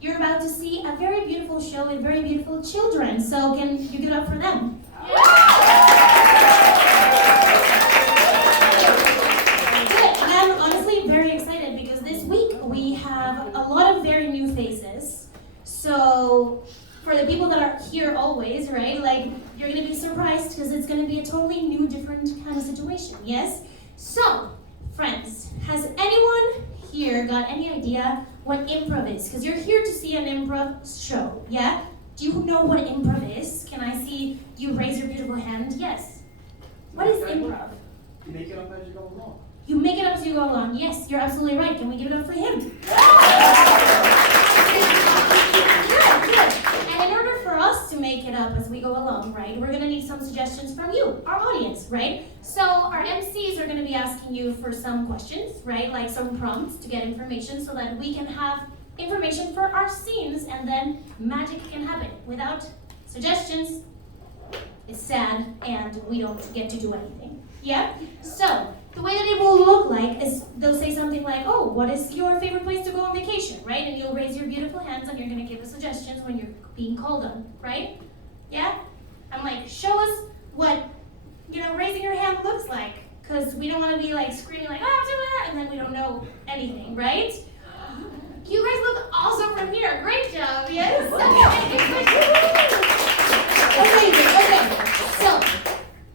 you're about to see a very beautiful show with very beautiful children. So can you give it up for them? Good, and I'm honestly very excited because this week we have a lot of very new faces. So for the people that are here always, right, like you're gonna be surprised because it's gonna be a totally new, different kind of situation, yes? So, friends, has anyone here got any idea what improv is? Because you're here to see an improv show, yeah? Do you know what improv is? Can I see you raise your beautiful hand? Yes. What is improv? You make it up as you go along. You make it up as you go along. Yes, you're absolutely right. Can we give it up for him? Good. And in order for us to make it up as we go along, right, we're going to need some suggestions from you, our audience, right? So our MCs are going to be asking you for some questions, right, like some prompts to get information so that we can have information for our scenes and then magic can happen. Without suggestions, it's sad and we don't get to do anything. Yeah? So the way that it will look like is they'll say something like, oh, what is your favorite place to go on vacation, right? And you'll raise your beautiful hands and you're going to give us suggestions when you're being called on, right? Yeah? I'm like, show us what, raising your hand looks like. Because we don't want to be like screaming like, ah, and then we don't know anything, right? You guys look awesome from here. Great job, yes? Okay. So,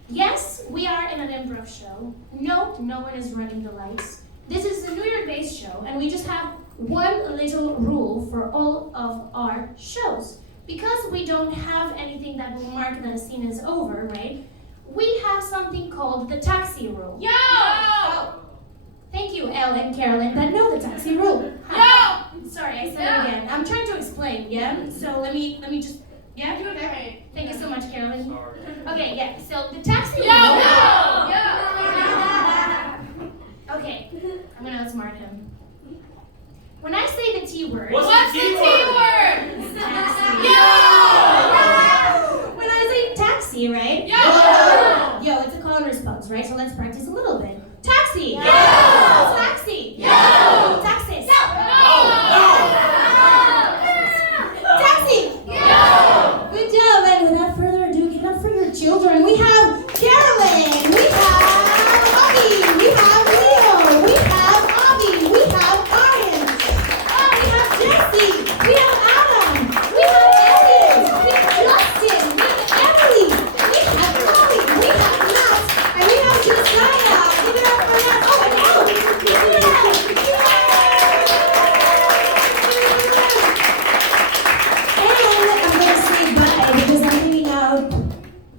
yes, we are in an improv show. No one is running the lights. This is a New York-based show, and we just have one little rule for all of our shows. Because we don't have anything that will mark that a scene is over, right? We have something called the taxi rule. Yo! Oh. Thank you, Elle and Carolyn, that know the taxi rule. Hi. Sorry, I said it again. I'm trying to explain, yeah? So let me just, yeah? Okay. Thank you so much, Carolyn. Sorry. Okay, yeah, so the taxi rule. Yo! Okay, I'm gonna outsmart him. When I say the T word. What's the T word? Taxi. Yo! When I say taxi, right? Yo! It's a call and response, right? So let's practice a little bit. Taxi! Yo! Taxi! Yo! Taxis! Taxi! Yo! Good job, and without further ado, give it up for your children. We have Carolyn, we have Bobby, we have Leo, we have Avi, we have Ryan, we have Jesse, we have Adam, we have Elliot, we have Justin, we have Emily, we have Molly, we have Matt, and we have Josiah. Give it up for that. Oh, and Elle. And I'm going to say bye because I'm hanging out.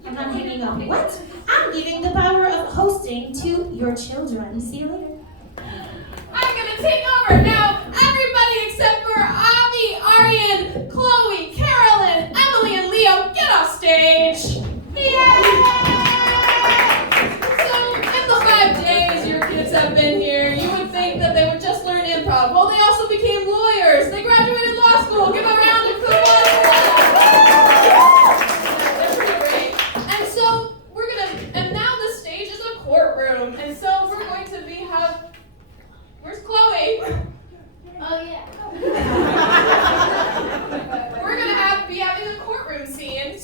I'm not hanging up. What? I'm giving the power of hosting to your children. See you later. I'm gonna take over now. Everybody except for Avi, Aryan, Chloe, Carolyn, Emily, and Leo, get off stage. Yay! So, in the 5 days your kids have been here, you would think that they would just learn improv. Well, they also became lawyers. They graduated law school. Give a round of applause. That's pretty great. And so and now the stage is a courtroom. And so we're going to where's Chloe? Oh yeah. We're gonna be having a courtroom scene.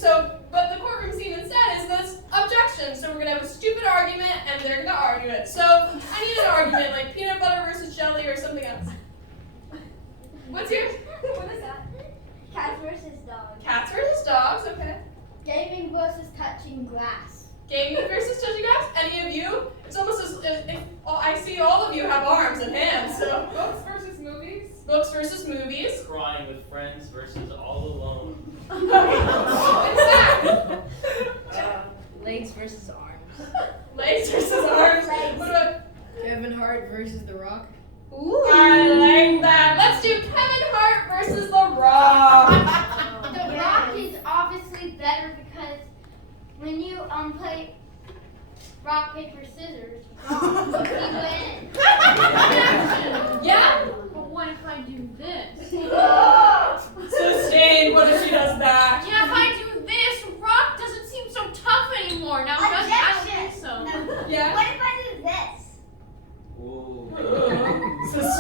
But the courtroom scene instead is this objection. So we're gonna have a stupid argument, and they're gonna argue it. So I need an argument, like peanut butter versus jelly or something else. What's yours? What is that? Cats versus dogs. Cats versus dogs. Okay. Gaming versus touching grass. Gaming versus touching grass. Any of you? It's almost as if I see all of you have arms and hands. So Books versus movies. books versus movies. Crying with friends versus all alone. What's that? Legs versus arms. Legs versus arms. Legs. What about? Kevin Hart versus The Rock. Ooh. I like that. Let's do Kevin Hart versus The Rock. The Rock is obviously better because when you play rock, paper, scissors, you win. Yeah? But what if I do this? Sustained. What if she does that? Yeah, if I do this, rock doesn't seem so tough anymore. Now, does it? I don't think so. Yeah. What if I do this? Ooh. Sustained.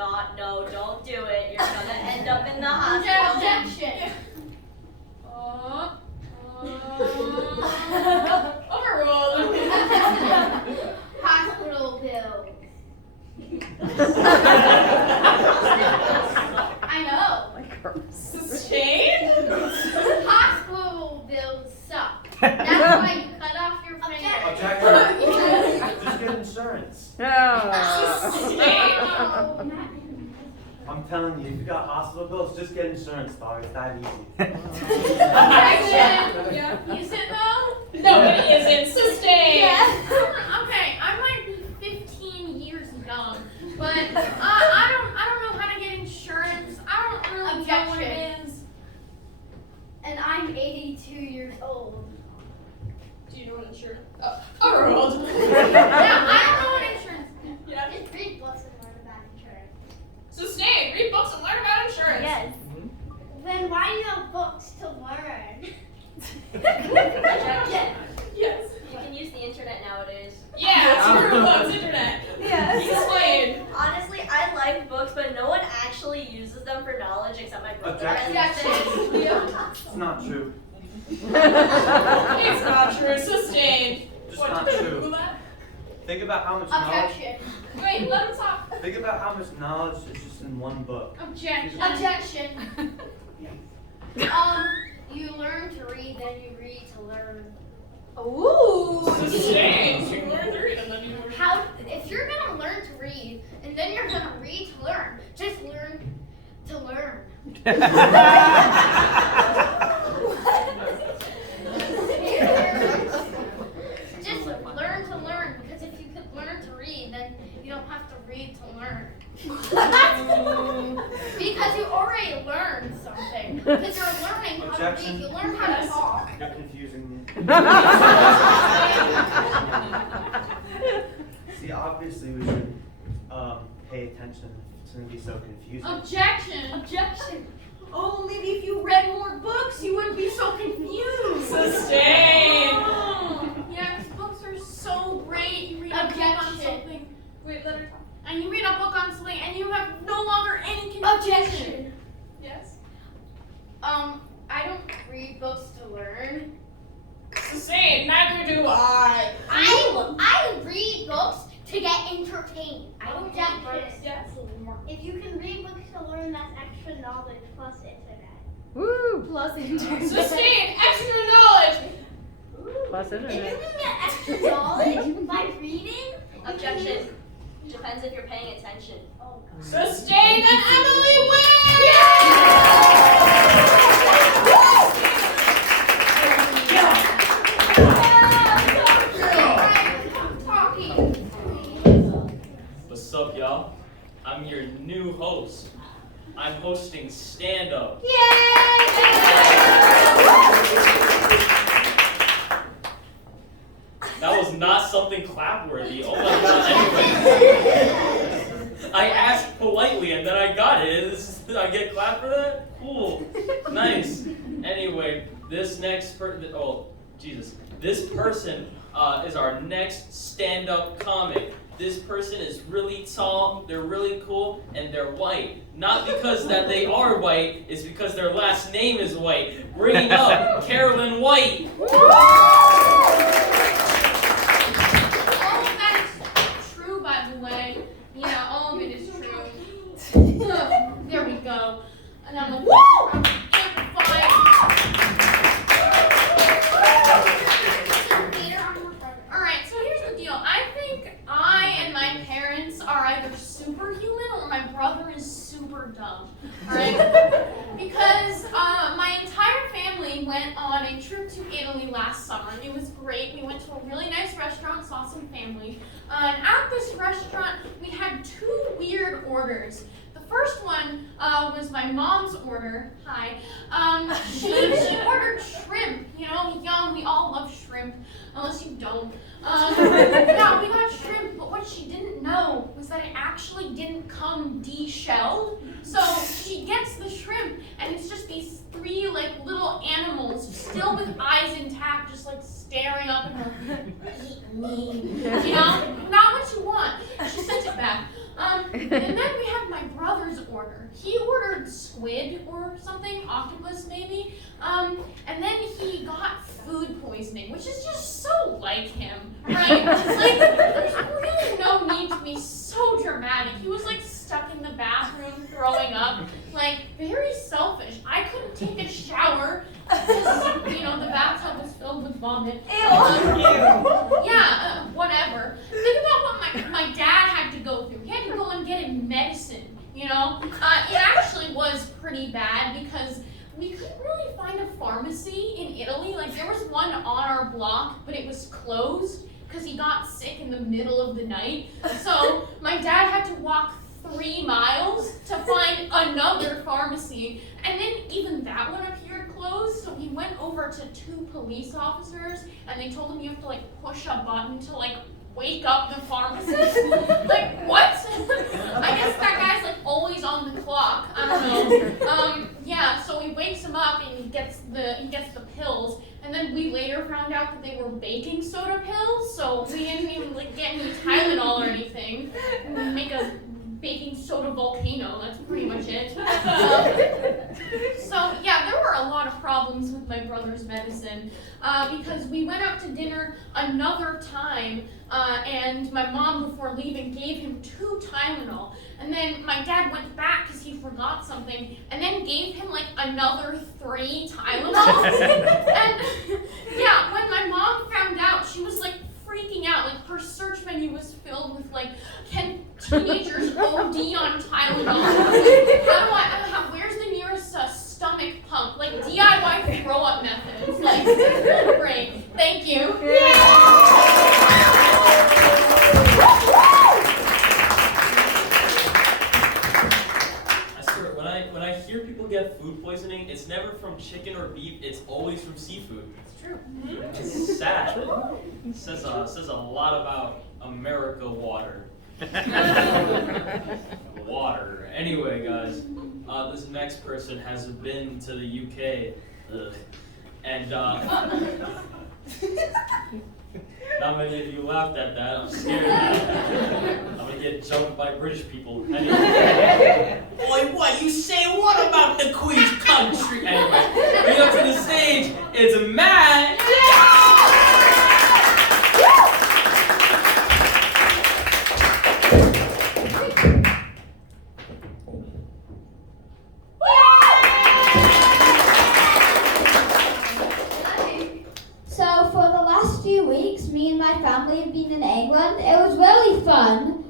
not. No, don't do it. You're gonna end up in the hospital. Objection. Overruled. Hospital bills. I know. Sustained? Hospital bills suck. That's why you cut off your finger. Objection. Just get insurance. Sustained? Oh, I'm telling you, if you got hospital bills, just get insurance, dog. It's that easy. Objection. Yeah. Is it though? No, it isn't. Sustained. Okay, I might be 15 years young, but I don't know how to get insurance. I don't really know what it is. And I'm 82 years old. Do you know what insurance? Overruled. Yeah, I don't know what insurance is. Yeah. Just read books and learn about insurance. Sustained. Read books and learn about insurance. Yes. Then why do you have books to learn? Objection. Yes. You can use the internet nowadays. Yeah, true. Loves internet. Explain. Honestly, I like books, but no one actually uses them for knowledge except my brother. Objection. Objection. It's not true. It's not true. Sustained. Just What, not did you true. Google that? Think about how much knowledge. Objection. Wait, let him talk. Think about how much knowledge is just in one book. Objection. Objection. You learn to read, then you read to learn. Ooh. Sustained. You learn to read and then you learn. How? If you're gonna learn to read, and then you're gonna read to learn, just learn to learn. Just learn to learn, because if you could learn to read, then you don't have to read to learn. Because you already learned something. Because you're learning how to Objection. read, you learn how to talk. You're confusing me. See, obviously we should pay attention. It's gonna be so confusing. Objection. Objection. Oh, maybe if you read more books, you wouldn't be so confused. Sustained. Yeah, because books are so great. You read a book on Objection. something, Wait, let her talk. and you read a book on something, and you have no longer any confusion. Objection. Yes. I don't read books to learn. Sustained. Neither do I. I read books to get entertained. I don't read books. Yes. If you can read books to learn, that's extra knowledge plus internet. Woo! Plus internet. Sustained. Extra knowledge. Plus If you internet. can get extra knowledge by reading, Objection. Depends if you're paying attention. oh god. Sustained and Emily wins! What's up, y'all? I'm your new host. I'm hosting Stand Up. That was not something clap-worthy. Oh my god. Anyway, I asked politely and then I got it. I get clapped for that? Cool. Nice. Anyway, this next person. Oh, Jesus. This person is our next stand-up comic. This person is really tall, they're really cool, and they're white. Not because that they are white, it's because their last name is White. Bringing up Carolyn White. All of that is true, by the way. Yeah, all of it is true. There we go. And I'm like, woo! I'm amplified. Alright, so here's the deal. I think I and my parents are either superhuman or my brother is super dumb. Alright? Because my entire family went on a trip to Italy last summer. It was great. We went to a really nice restaurant, saw some family. And at this restaurant, we had two weird orders. The first one was my mom's order. Hi. She ordered shrimp. You know, young, we all love shrimp, unless you don't. Yeah, we got shrimp, but what she didn't know was that it actually didn't come de-shelled. So she gets the shrimp, and it's just these three like little animals, still with eyes intact, just like staring up at her. Eat me. You know, not what you want. She sent it back. And then we have my squid or something, octopus maybe. And then he got food poisoning, which is just so like him, right? Like, there's really no need to be so dramatic. He was like stuck in the bathroom throwing up, like very selfish. I couldn't take a shower because, the bathtub was filled with vomit. Yeah, whatever. Think about what my dad had to go through. He had to go and get him medicine, It actually was pretty bad because we couldn't really find a pharmacy in Italy. Like, there was one on our block, but it was closed because he got sick in the middle of the night. So my dad had to walk 3 miles to find another pharmacy. And then even that one appeared closed, so he went over to 2 police officers, and they told him you have to, push a button to, wake up the pharmacist. What? I guess that guy's, always on the clock. I don't know. Yeah, so he wakes him up, and he gets the pills, and then we later found out that they were baking soda pills, so we didn't even, get any Tylenol or anything. Make a baking soda volcano, that's pretty much it. So yeah, there were a lot of problems with my brother's medicine because we went out to dinner another time and my mom before leaving gave him 2 Tylenol, and then my dad went back because he forgot something and then gave him another 3 Tylenol. And yeah, when my mom found out, she was freaking out. Her search menu was filled with can teenagers OD on Tylenol? Where's the nearest stomach pump? DIY throw up methods. Great. Thank you. I swear, when I hear people get food poisoning, it's never from chicken or beef, it's always from seafood. It's true. It's sad. It says a lot about America water. Water. Anyway, guys, this next person has been to the UK, and not many of you laughed at that. I'm scared. I'm gonna get jumped by British people. Anyway. Boy, what you say? What about the Queen's country? Anyway, bring up to the stage. It's Matt. So for the last few weeks, me and my family have been in England. It was really fun.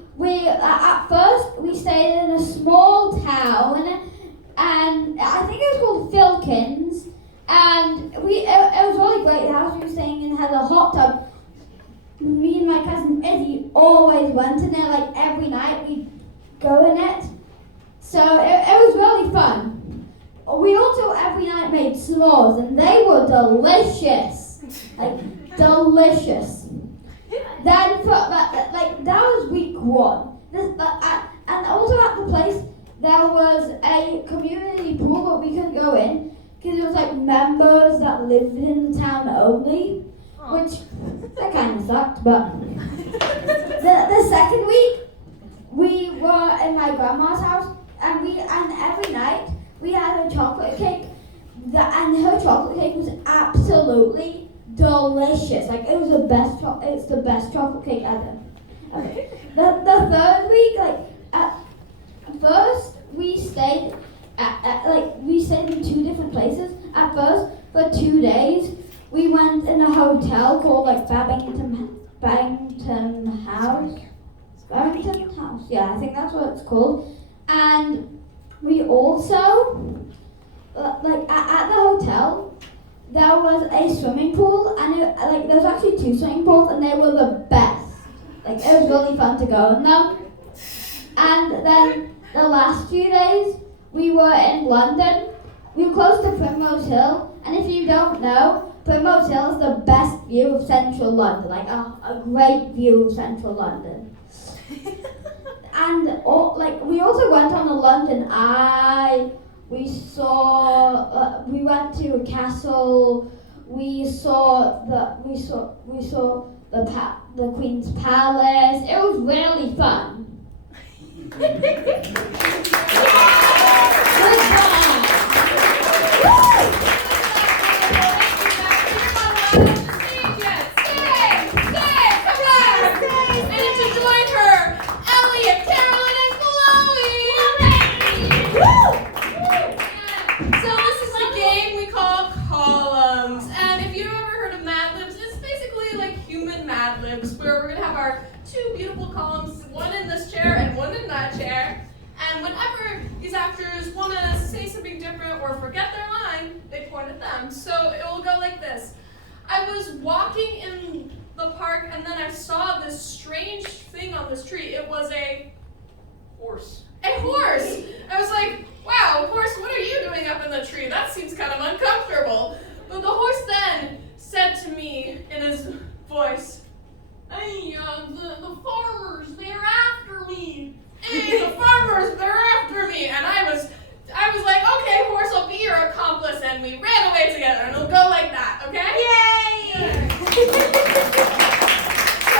At first we stayed in a small town, and I think it was called Filkins. And it was really great. The house we were staying in had a hot tub. Me and my cousin Izzy always went in there. Every night we'd go in it. So it was really fun. We also every night made s'mores, and they were delicious. Delicious. Then that was week 1. And also at the place there was a community pool, but we couldn't go in because it was members that lived in the town only, which that kind of sucked. But the second week we were in my grandma's house, and every night we had a chocolate cake. And her chocolate cake was absolutely delicious. It was it's the best chocolate cake ever. Okay. The third week, at first we stayed we stayed in 2 different places. At first, for 2 days, we went in a hotel called Babington House. Babington House, yeah, I think that's what it's called. And we also at the hotel, there was a swimming pool, and there was actually 2 swimming pools, and they were the best. It was really fun to go in them. And then the last few days, we were in London. We were close to Primrose Hill, and if you don't know, Primrose Hill is the best view of central London, a great view of central London. And we also went on a London Eye. We went to a castle. We saw the Queen's Palace. It was really fun. Where we're gonna have our two beautiful columns, one in this chair and one in that chair. And whenever these actors want to say something different or forget their line, they point at them. So it will go like this. I was walking in the park and then I saw this strange thing on this tree. It was a Horse. a horse. I was like, wow, horse, what are you doing up in the tree? That seems kind of uncomfortable. But the horse then said to me in his voice, hey, the farmers, they're after me. Hey, the farmers, they're after me. And I was like, okay, horse, I'll be your accomplice. And we ran away together. And it'll go like that, okay? Yay! So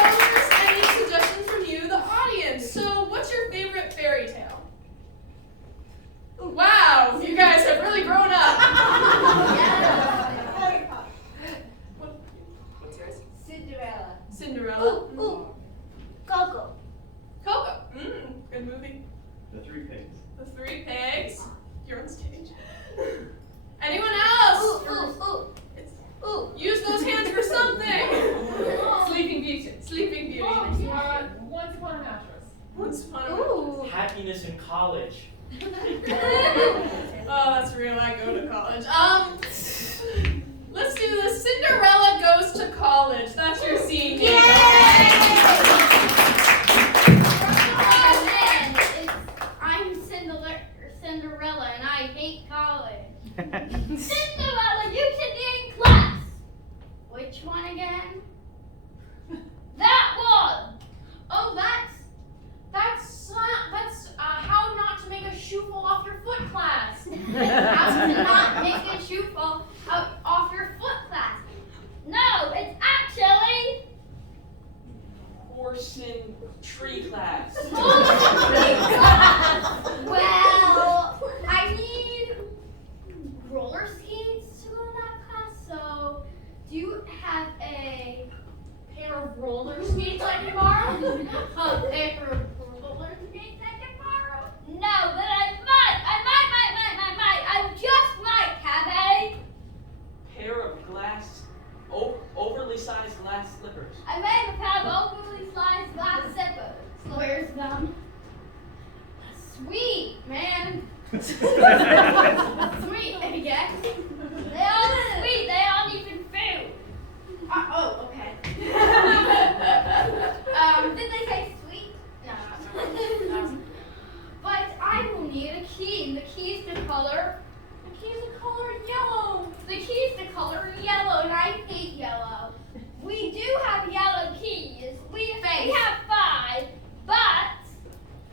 first, I need suggestions from you, the audience. So what's your favorite fairy tale? Wow, you guys have really grown up. What's yours? Cinderella. Cinderella. Ooh. Coco. Coco. Good movie. The Three Pigs. The Three Pigs. You're on stage. Anyone else? Ooh. Use those hands for something. Sleeping Beauty. Sleeping Beauty. Once Upon a Mattress. Once upon a Ooh. Happiness in college. Oh, that's real. I go to college. Let's do this. Cinderella Goes to College. That's your scene. I'm Cinderella and I hate college. Cinderella, you should be in class. Which one again? That one. Oh, that's how not to make a shoe fall off your foot class. How to not make a shoe fall off your foot class. No, it's actually Horse in tree class. Well, I need roller skates to go in that class. So, do you have a Pair of roller skates I can borrow? a pair of roller skates I can borrow? No, but I might. I just might have a. Pair of overly sized glass slippers. I may have had overly sliced glass zippers. Where's them? Sweet, man. Sweet, I guess. They aren't sweet. They aren't even food. Oh, okay. Did they say sweet? No. But I will need a key. And the key is the color. The key is the color yellow. The key is the color yellow, and I hate yellow. We do have yellow keys. We have 5, but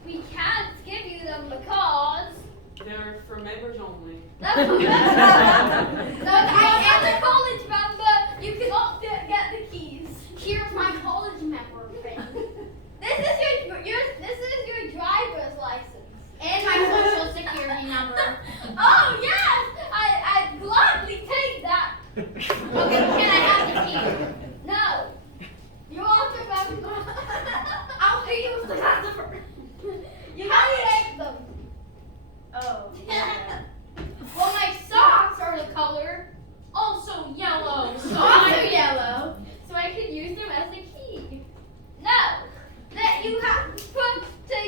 we can't give you them because They're for members only. that's no, I am a college member. You cannot get the keys. Here's my college member thing. This is your driver's license and my social security number. Oh yes, I'd gladly take that. Okay, can I have the key? No. You also remember? I'll pay you with the customer. You have to make them. Oh. Well, my socks are the color. Also yellow. Also yellow. So I can use them as a key. No. That you have to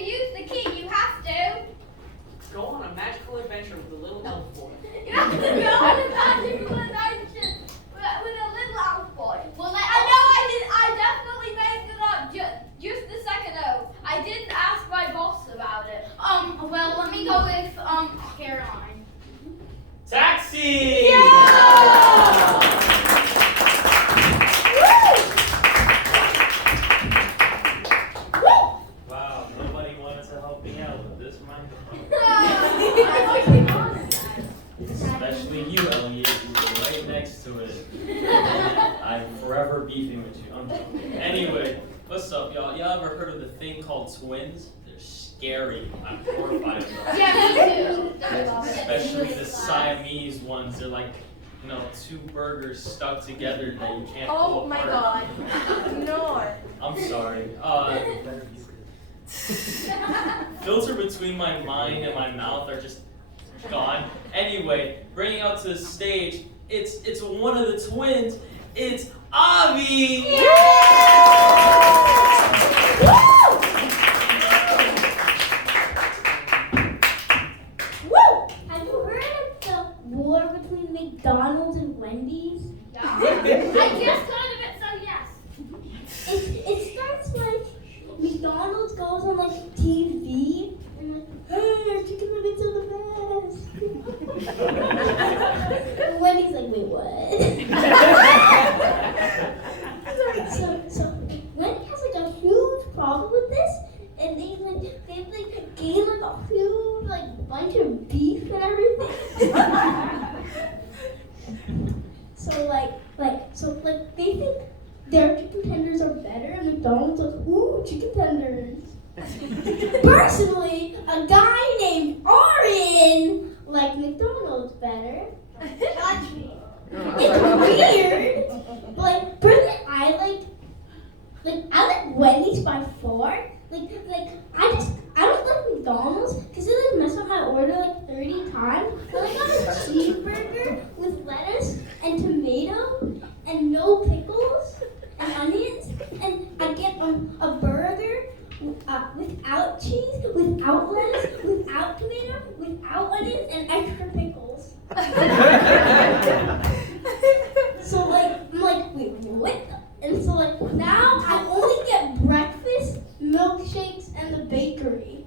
use the key. You have to. Go on a magical adventure with a little elf boy. You have to go on a magical adventure with a little elf boy. Well, I know I definitely made it up just a second ago. I didn't ask my boss about it. Well, let me go with Caroline. Taxi! Wow, nobody wanted to help me out with this microphone. Especially you, Elliot, who's right next to it. I'm forever beefing with you. I'm joking. Anyway, what's up, y'all? Y'all ever heard of the thing called twins? They're scary. I'm horrified of them. Yeah, me too. Especially the Siamese ones. They're like, two burgers stuck together that you can't pull Oh my apart. god. No. I'm sorry. Filter between my mind and my mouth are just gone. Anyway, bringing up to the stage, it's one of the twins. It's Avi. Have you heard of the war between McDonald's and Wendy's? I just thought of it, so yes. It starts like McDonald's goes on like TV and like, hey, chicken nuggets are the best. And Wendy's like, wait, what? so Wendy has like a huge problem with this, and they gain like a huge bunch of beef and everything. So they think their chicken tenders are better, and McDonald's like, ooh, chicken tenders. Personally, a guy named Orin liked McDonald's better. Judge me. It's weird. Personally, I like Wendy's by far. I don't like McDonald's because they mess up my order 30 times. I got a cheeseburger with lettuce and tomato and no pickles and onions, and I get a burger without cheese, without lettuce, without tomato, without onions, and extra pickles. So I'm like, wait, what? And so now I only get breakfast, milkshakes, and the bakery.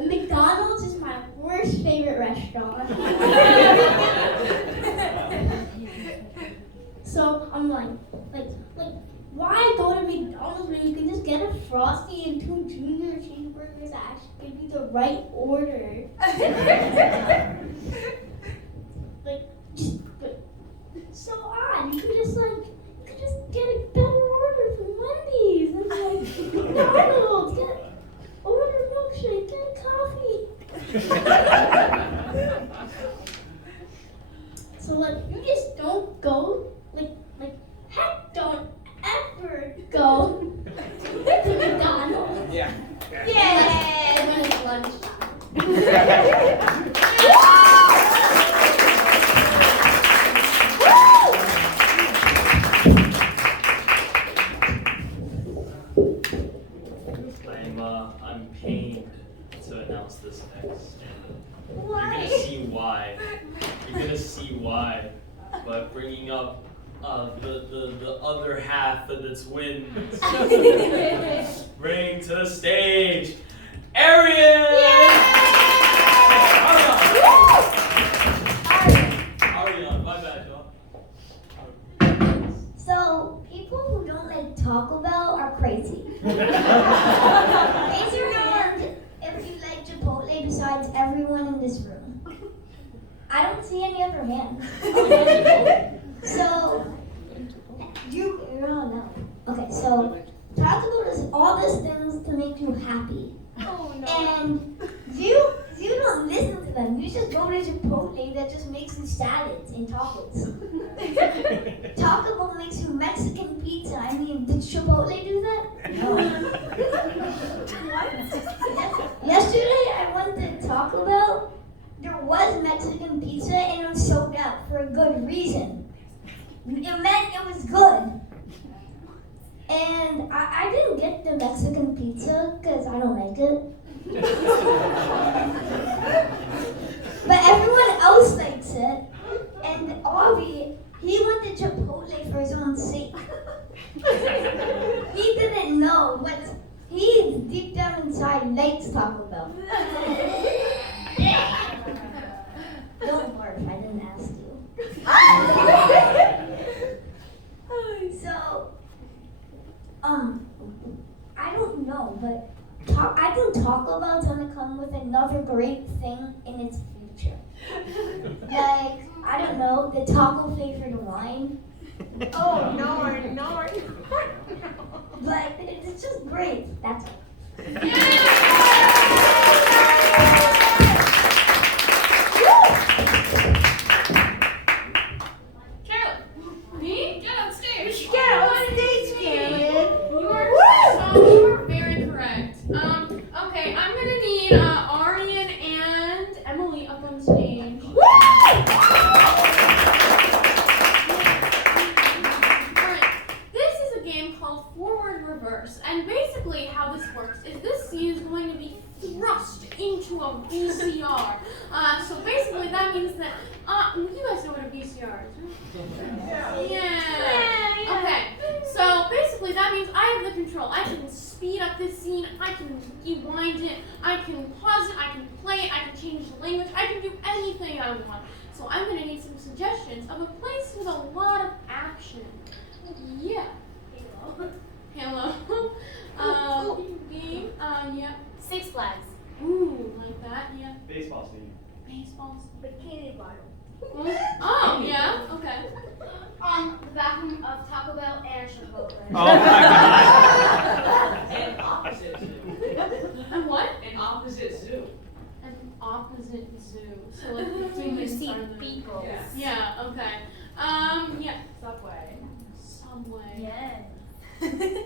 McDonald's is my worst favorite restaurant. So I'm like, why go to McDonald's when you can just get a Frosty and 2 junior cheeseburgers that actually give you the right order? So odd. You could just get a better order from Wendy's and McDonald's. Order a milkshake, get a coffee. So you just don't go, heck, don't ever go to McDonald's. Yeah. Yeah. When it's I'm pained to announce this next. Why? You're gonna see why. You're gonna see why. But bringing up the other half of the twins. Bring to the stage, Arian! Arian, my bad, y'all. So, people who don't like Taco Bell are crazy. Raise your hand if you like Chipotle besides everyone in this room. I don't see any other hands. So, you don't know. Okay, so Taco Bell does all these things to make you happy. Oh no. And you don't listen to them. You just go to Chipotle that just makes you salads and tacos. Taco Bell makes you Mexican pizza. I mean, did Chipotle do that? No. Yesterday I went to Taco Bell. There was Mexican pizza and it was sold out for a good reason. It meant it was good. And I didn't get the Mexican pizza because I don't like it. But everyone else likes it. And Avi, he went to Chipotle for his own sake. He didn't know, but he deep down inside likes Taco Bell. Don't barf, I didn't ask you. So, I don't know, but I think Taco Bell's gonna come with another great thing in its future. Like, I don't know, the taco flavored wine. Oh no. But it's just great. That's all. Carolyn, me? Get on stage. Get on stage, Carolyn. You are very correct. Okay, I'm gonna need Aryan and Emily up on stage. Alright, this is a game called Forward Reverse, and basically how this works is this scene is going to be thrust into a VCR. So basically that means that, you guys know what a VCR is, right? Yeah. Okay, so basically that means I have the control. I can speed up this scene, I can rewind it, I can pause it, I can play it, I can change the language, I can do anything I want. So I'm gonna need some suggestions of a place with a lot of action. Yeah. Hello. Game, yeah. Six Flags. Ooh, like that, yeah. Baseball stadium. Baseballs. Bikini Bottom. Oh, yeah, okay. The bathroom of Taco Bell and Chipotle. Oh my god. An opposite zoo. And what? An opposite zoo. An opposite zoo. So like Do doing you this see side of the- beagles? Yeah, okay. Yeah. Subway. Subway. Yes.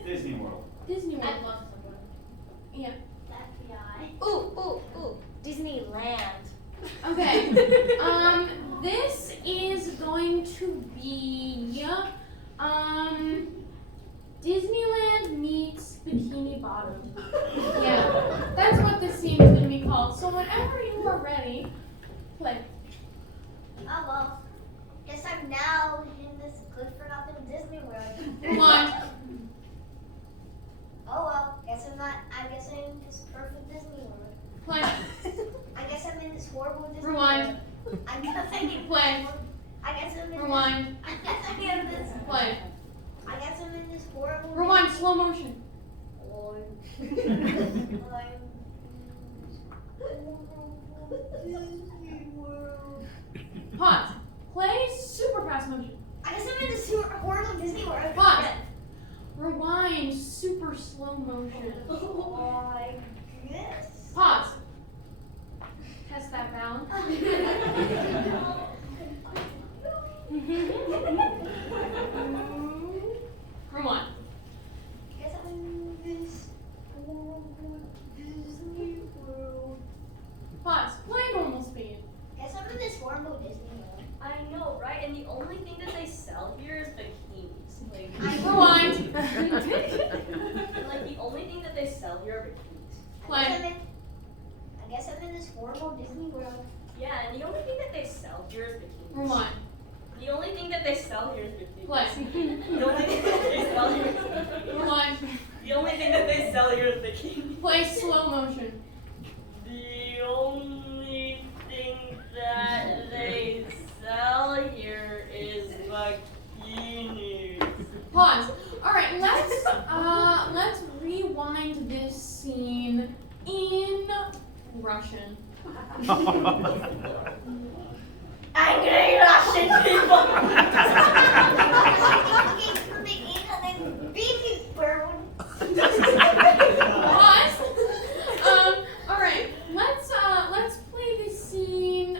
Disney World. Disney I World. love Subway. Yeah. FBI. Ooh. Disneyland. Okay. This is going to be Disneyland meets Bikini Bottom. Yeah. That's what this scene is gonna be called. So whenever you are ready, play. Oh well. Guess I'm now in this good for nothing Disney World. Rewind. Oh well. I guess I'm in this perfect Disney World. Play. I guess I'm in this horrible Disney Rewind. World. I guess I'm in Play. I guess I'm in Rewind. This, I guess I'm in this. Play. I guess I'm in this horrible. Rewind. Slow motion. Disney World. Pause. Play super fast motion. I guess I'm in this horrible Disney World. Pause. Rewind. Super slow motion. I guess. Pause. Test that balance. Rewind. Guess I'm in this horrible Disney World. Pause. Play normal speed. Guess I'm in this horrible Disney World. I know, right? And the only thing that they sell here is bikinis. Like, Rewind. like the only thing that they sell here are bikinis. Play. I guess I'm in this horrible Disney World. Yeah, and the only thing that they sell here is bikinis. Rewind. The only thing that they sell here is bikinis. Play. The only thing that they sell here is bikinis. Rewind. The only thing that they sell here is bikinis. Play slow motion. The only thing that they sell here is bikinis. Pause. All right, let's rewind this scene in Russian. Angry Russian people. Pause. All right, let's play this scene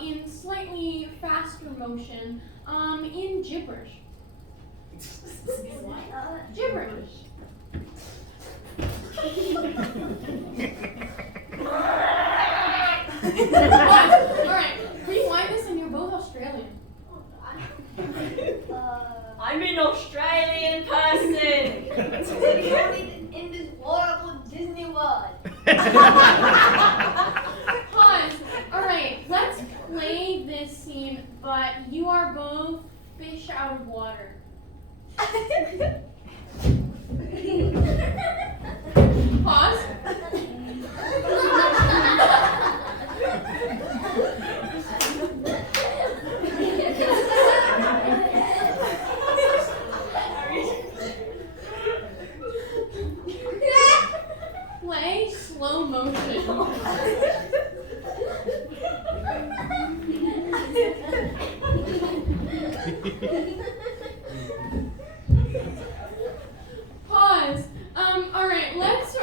in slightly faster motion. In gibberish. Gibberish. Alright, rewind this and you're both Australian. I'm an Australian person. In this horrible Disney World. Pause. Alright, let's play this scene, but you are both fish out of water. Pause. Play slow motion. Pause. All right. Let's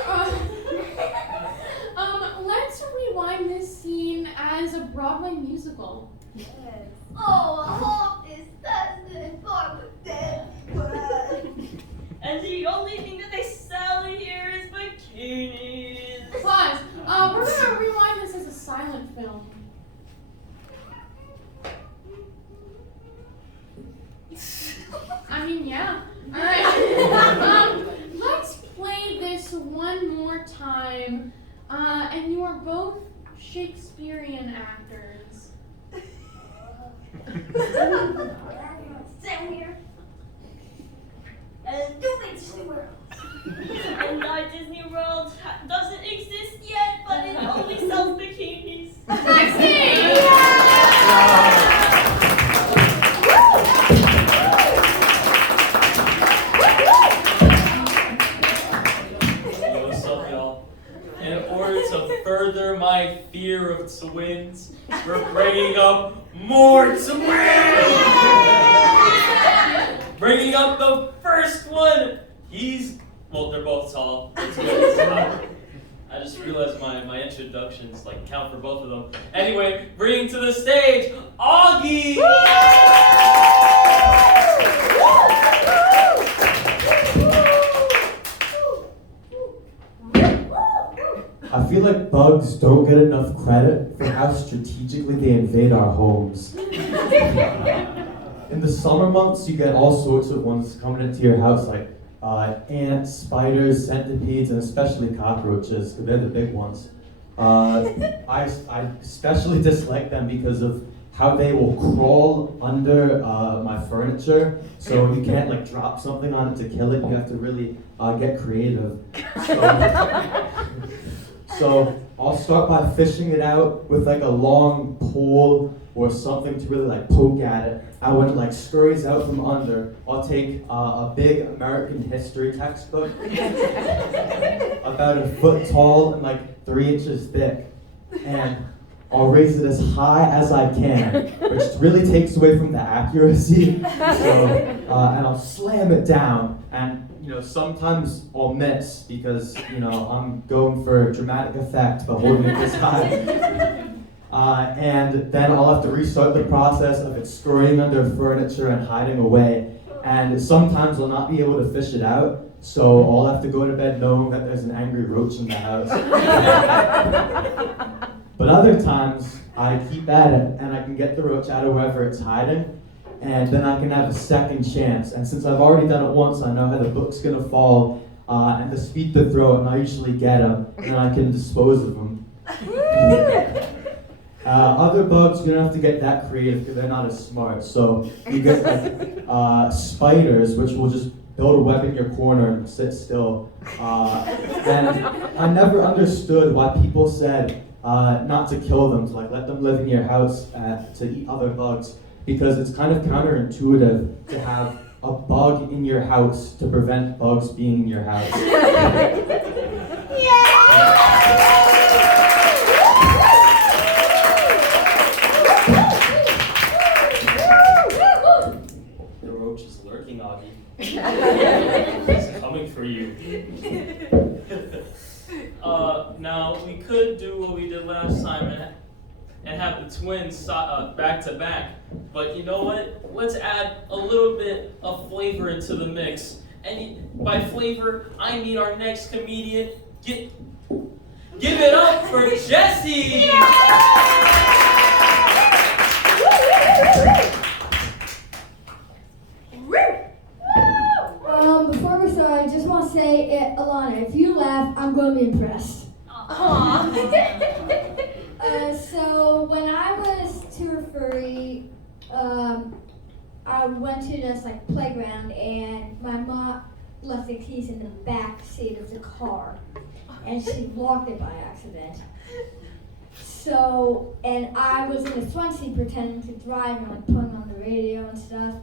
one more time, and you are both Shakespearean actors. Sit here. Stupid Disney World. And Disney World doesn't exist yet, but it only sells bikinis. What's up, y'all? In order to further my fear of twins, we're bringing up more twins! Bringing up the first one! Well, they're both tall. They're twins. I just realized my introductions count for both of them. Anyway, bringing to the stage, Augie! I feel like bugs don't get enough credit for how strategically they invade our homes. In the summer months, you get all sorts of ones coming into your house, like ants, spiders, centipedes, and especially cockroaches, because they're the big ones. I especially dislike them because of how they will crawl under my furniture, so you can't drop something on it to kill it. You have to really get creative. So I'll start by fishing it out with a long pole or something to really poke at it. And when it scurries out from under, I'll take a big American history textbook about a foot tall and 3 inches thick, and I'll raise it as high as I can, which really takes away from the accuracy. And I'll slam it down, and sometimes I'll miss because I'm going for dramatic effect by holding it this high. And then I'll have to restart the process of it scurrying under furniture and hiding away. And sometimes I'll not be able to fish it out, so I'll have to go to bed knowing that there's an angry roach in the house. But other times, I keep at it, and I can get the roach out of wherever it's hiding, and then I can have a second chance. And since I've already done it once, I know how the book's gonna fall, and the speed to throw it, and I usually get them, and then I can dispose of them. Other bugs, you don't have to get that creative because they're not as smart. So you get spiders, which will just build a web in your corner and sit still. And I never understood why people said not to kill them, to let them live in your house to eat other bugs, because it's kind of counterintuitive to have a bug in your house to prevent bugs being in your house. The roach is lurking, Augie. He's coming for you. Now, we could do what we did last time and have the twins back to back. But you know what? Let's add a little bit of flavor into the mix. And by flavor, I mean our next comedian. Give it up for Jesse! Before we start, I just want to say, Alana, if you laugh, I'm going to be impressed. So when I was 2 or 3, I went to this playground, and my mom left the keys in the back seat of the car, and she locked it by accident. So, and I was in the front seat pretending to drive and putting on the radio and stuff.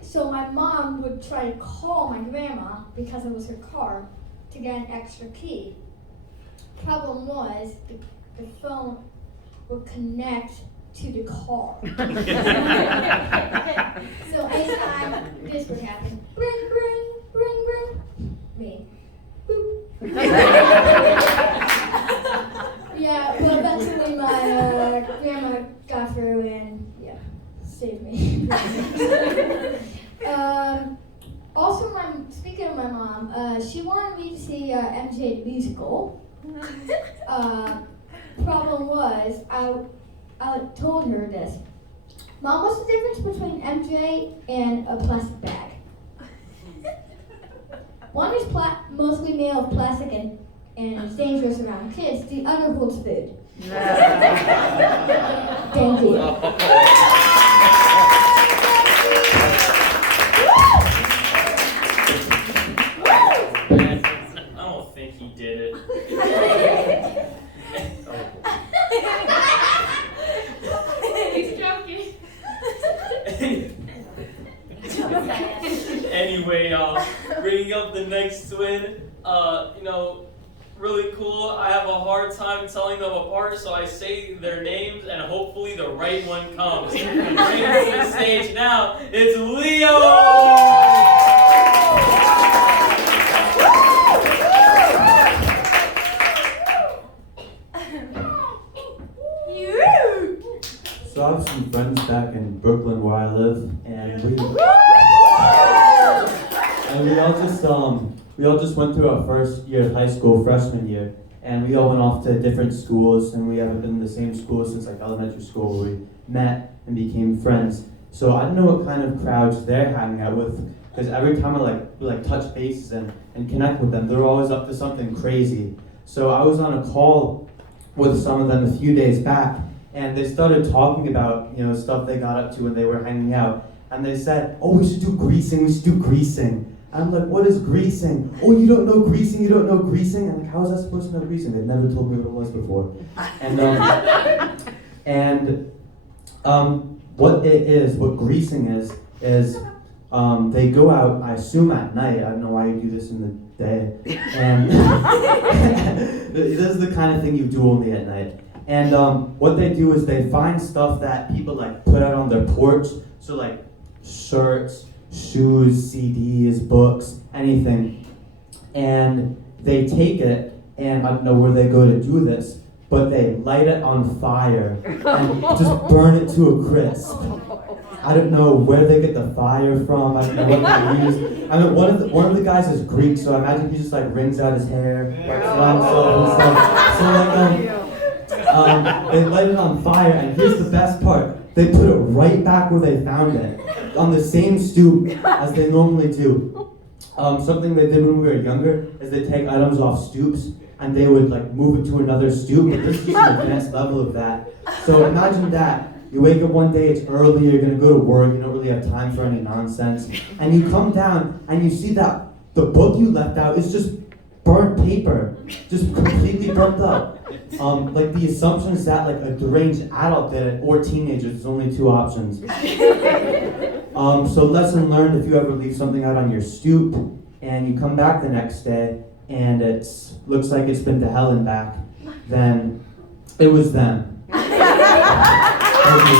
So my mom would try to call my grandma because it was her car to get an extra key. Problem was the phone would connect to the car. So anytime this would happen, ring, ring, ring, ring, me. Boop. Yeah, but eventually my grandma got through and saved me. Also, speaking of my mom, she wanted me to see MJ the musical. Problem was, I told her this. Mom, what's the difference between MJ and a plastic bag? One is mostly made of plastic and and it's dangerous around kids. The other holds food. Thank you. I don't think he did it. He's joking. Anyway, bringing up the next twin, really cool. I have a hard time telling them apart, so I say their names and hopefully the right one comes. Bringing to the stage now, it's Leo! So I have some friends back in Brooklyn where I live, and we all just went through our first year of high school, freshman year, and we all went off to different schools, and we haven't been in the same school since like elementary school where we met and became friends. So I don't know what kind of crowds they're hanging out with, because every time I touch bases and connect with them, they're always up to something crazy. So I was on a call with some of them a few days back, and they started talking about, stuff they got up to when they were hanging out. And they said, oh, we should do greasing. And I'm like, what is greasing? Oh, you don't know greasing? I'm like, how is that supposed to know greasing? They've never told me what it was before. What greasing is they go out, I assume at night, I don't know why you do this in the day, and this is the kind of thing you do only at night. And what they do is they find stuff that people put out on their porch, so shirts, shoes, CDs, books, anything. And they take it, and I don't know where they go to do this, but they light it on fire and just burn it to a crisp. I don't know where they get the fire from. I don't know what they use. I mean, one of the guys is Greek, so I imagine he just wrings out his hair, himself and stuff. So they light it on fire, and here's the best part: they put it right back where they found it, on the same stoop as they normally do. Something they did when we were younger is they take items off stoops and they would move it to another stoop, but this is just the next level of that. So imagine that. You wake up one day, it's early, you're gonna go to work, you don't really have time for any nonsense, and you come down and you see that the book you left out is just burnt paper, just completely burnt up. The assumption is that a deranged adult did it or teenagers. There's only two options. So lesson learned: if you ever leave something out on your stoop and you come back the next day and it looks like it's been to hell and back, then it was them. Thank you.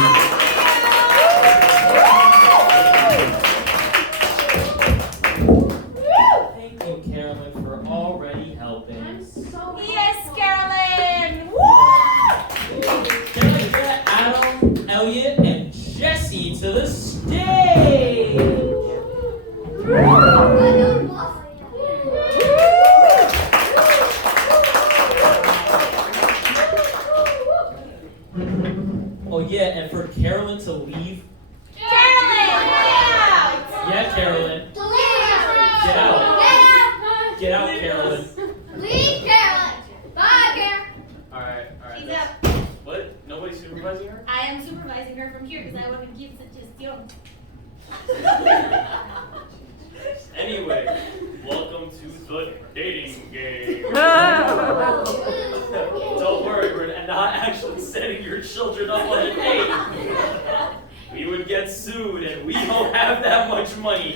Thank you, Carolyn, for already helping. Yes, Carolyn! Can I get Adam, Elliot, and Jesse to the stage? Oh yeah, and for Carolyn to leave. Carolyn! Yeah, Carolyn. Get out. Get out, Carolyn. Leave Carolyn. Bye, Carolyn. Alright. She's up. What? Nobody's supervising her? I am supervising her from here because I want to give suggestions. Anyway, welcome to the dating game. Don't worry, we're not actually setting your children up on a date. We would get sued, and we don't have that much money.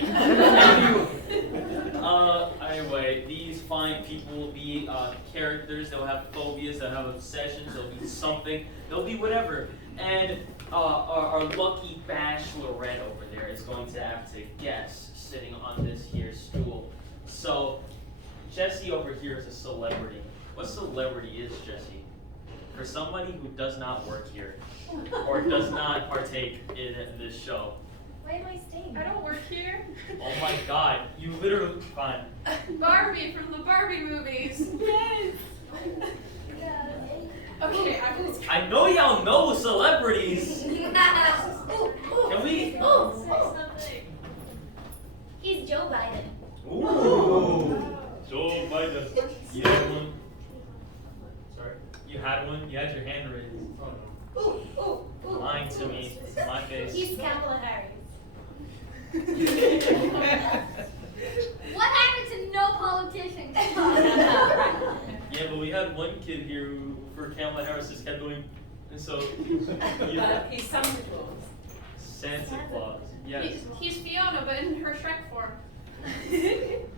Anyway, these fine people will be characters. They'll have phobias. They'll have obsessions. They'll be something. They'll be whatever. And our lucky bachelorette over there is going to have to guess, sitting on this here stool. So, Jesse over here is a celebrity. What celebrity is Jesse? For somebody who does not work here, or does not partake in this show. Why am I staying? I don't work here. Oh my god, you literally, fine. Barbie from the Barbie movies. Yes! Okay, I know y'all know celebrities. Can we? He's Joe Biden. Ooh. Joe Biden. Yeah, one. You had one? You had your hand raised. Ooh, ooh, ooh. Lying to me. To my face. He's Kamala Harris. What happened to no politicians? Yeah, but we had one kid here who, for Kamala Harris, just kept going, and so He's Santa Claus. Santa Claus. Yes. He's Fiona, but in her Shrek form.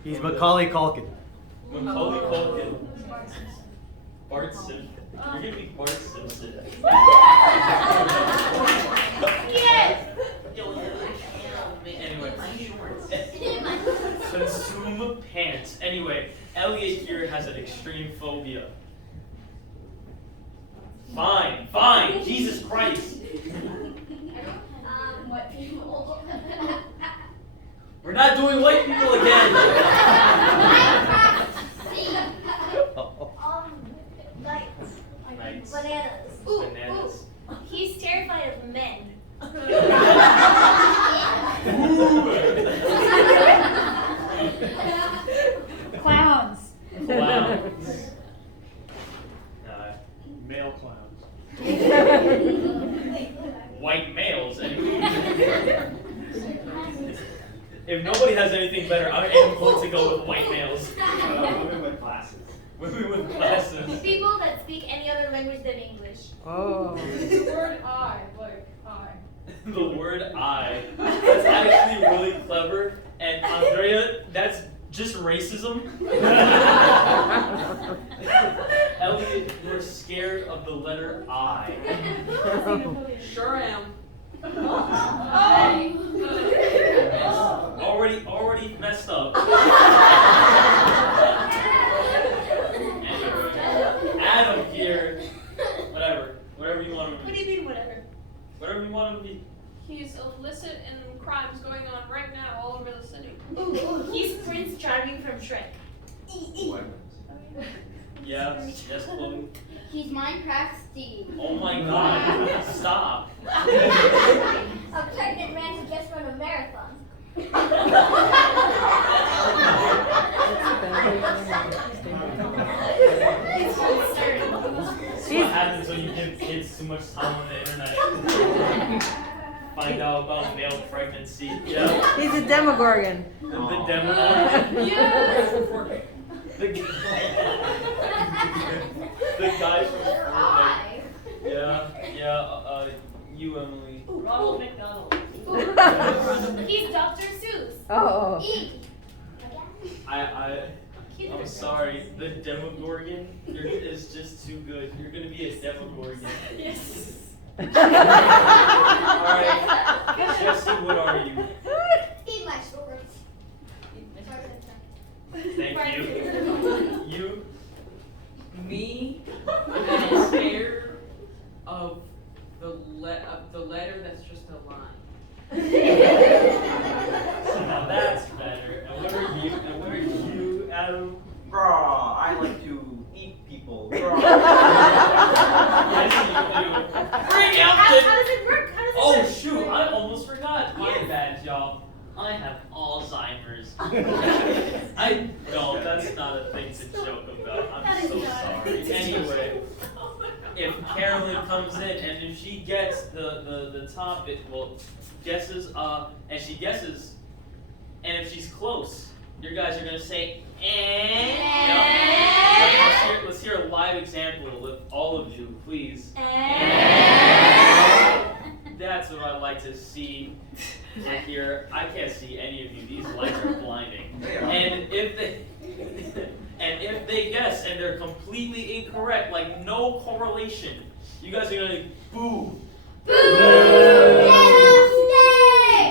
He's Macaulay Culkin. Macaulay Culkin. Bart Simpson. You're gonna be Bart Simpson. Yes! Anyway. Consume pants. Anyway, Elliot here has an extreme phobia. Fine, fine, Jesus Christ. What people? We're not doing white people again. Like Knights. bananas. Bananas. He's terrified of men. Clowns. Clowns. Male clowns. White males, anyway. If nobody has anything better, I am going to go with white males. Women with glasses. Women with glasses. People that speak any other language than English. Oh. The word I, like I. The word I. That's actually really clever. And Andrea, that's just racism. Elliot, you're scared of the letter I. Sure am. Already messed up. Anyway, Adam here, whatever you want him to What do be. you mean, whatever? Whatever you want him to be. He's illicit and crimes going on right now all over the city. Ooh, he's Prince Charming from Shrek. Yeah, yes, Chloe. He's Minecraft Steve. Oh my God! Stop. A pregnant man who just run a marathon. This is what happens when you give kids too much time on the internet. Find out about male pregnancy. Yeah. He's a Demogorgon. The Demogorgon. Yes! The guy from Fortnite. Yeah. You, Emily. Ronald McDonald. He's Dr. Seuss. Oh. I'm sorry. The Demogorgon is just too good. You're gonna be a Demogorgon. Yes. Alright. Jesse, what are you? Eat my shorts. Thank you. You? Me? I'm scared of the letter that's just a line. So now that's better. And what are you, Adam? Bruh, I like to eat people. Yes, you do. Bring out How the... does it work? How does it Oh work? shoot, I almost forgot. My bad, y'all. I have Alzheimer's. No, that's not a thing to joke about. I'm That is so not a sorry. thing to Anyway, if Carolyn comes in and if she gets the topic, guesses, and she guesses, and if she's close, you guys are gonna say, Let's hear a live example with all of you, please. That's what I like to see and hear. I can't see any of you. These lights are blinding. And if they guess and they're completely incorrect, like no correlation, you guys are gonna boo.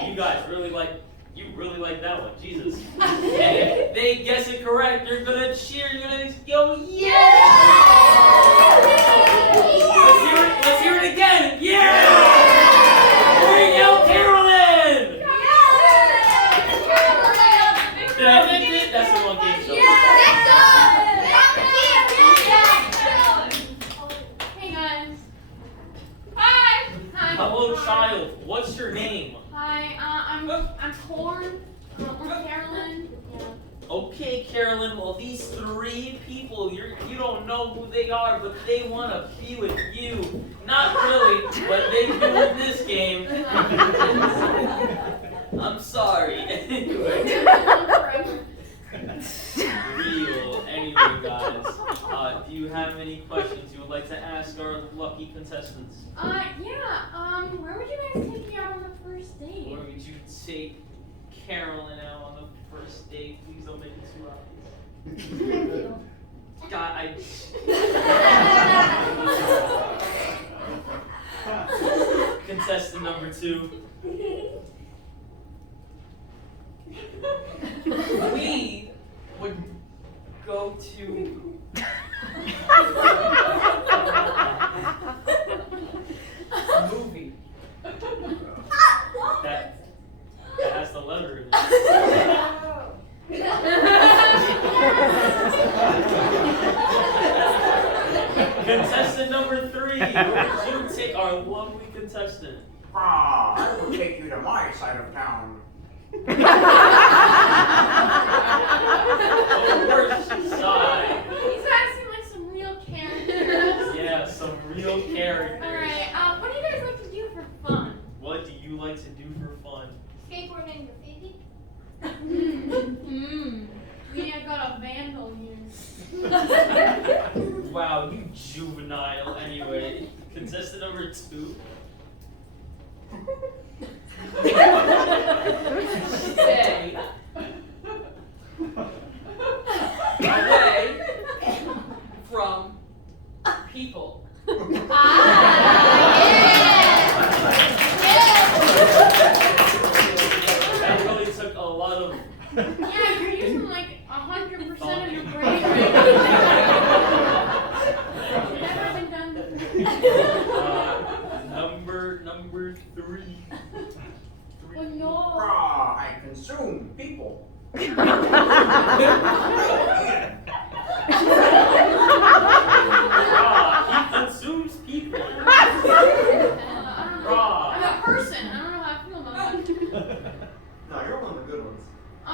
You guys really like that one, Jesus. And if they guess it correct, you're gonna cheer. You're gonna go, yeah! Let's hear it again. Yeah! Bring out Carolyn! That's the one game show. Hey guys. Hi! Hi. Hello, child. What's your name? Hi, I'm Corn. I'm Carolyn. Okay, Carolyn. Well, these three leave people. You don't know who they are, but they want to be with you. Not really, but they do in this game. I'm sorry. Anyway. Real. Anyway, guys. Do you have any questions you would like to ask our lucky contestants? Yeah. Where would you guys take me out on the first date? Where would you take Carolyn out on the first date? Please don't make it too obvious. God, Contestant number 2. We would go to a movie. That has the letter in it. Contestant number 3, where would you take our lovely contestant? I will take you to my side of town. Worst side. These guys seem like some real characters. Yeah, some real characters. Alright, what do you guys like to do for fun? What do you like to do for fun? Skateboarding and graffiti. We have got a vandal here. Wow, you juvenile. Anyway, contestant number 2. Stay away from people. That really took a lot of. Yeah, you're using like 100% of your brain right now. Never been done before. Number 3. Oh no. I consume people. He consumes people. I don't know. I'm a person. I don't know how I feel about that. No, you're one of the good ones. Oh.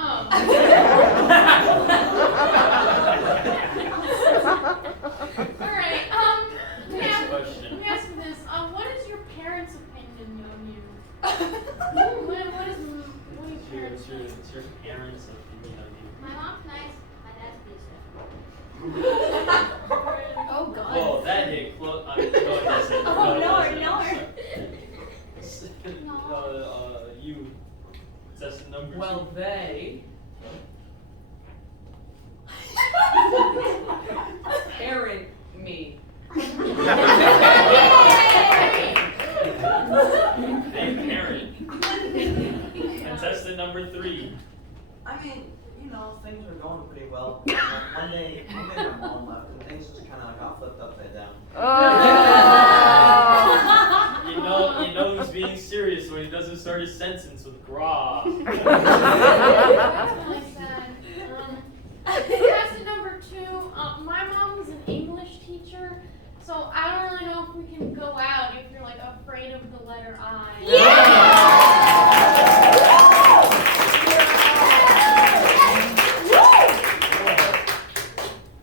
Alright, let me ask you this. What is your parents' opinion of you? What is your parents' It's your parents' opinion of you. My mom's nice. My dad's decent. Oh God. Oh, that hit close. I mean, no, it doesn't. Oh, it no, doesn't. You. Contestant number 2. Well, they parent me. They parent. Contestant number 3. I mean, things are going pretty well. One day my mom left, and things just kind of got flipped upside down. You know he's being serious when he doesn't start his sentence with "gra." That's really sad. Contestant number 2. My mom was an English teacher, so I don't really know if we can go out if you're like afraid of the letter I.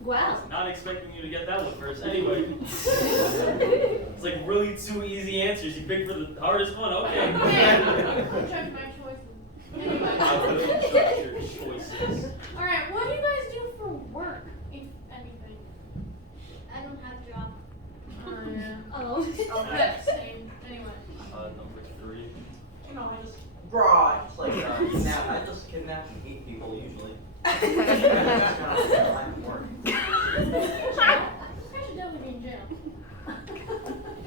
Wow. Not expecting you to get that one first. Anyway, it's like really 2 easy answers. You picked for the hardest one. Okay. Don't judge my choices. Anyway. I will judge your choices. Alright, what do you guys do for work, if anything? I don't have a job. Oh, yeah. Same. Anyway. Number 3. I just it's like I just kidnap and eat people usually. That's kind of my line of work. I should definitely be in jail.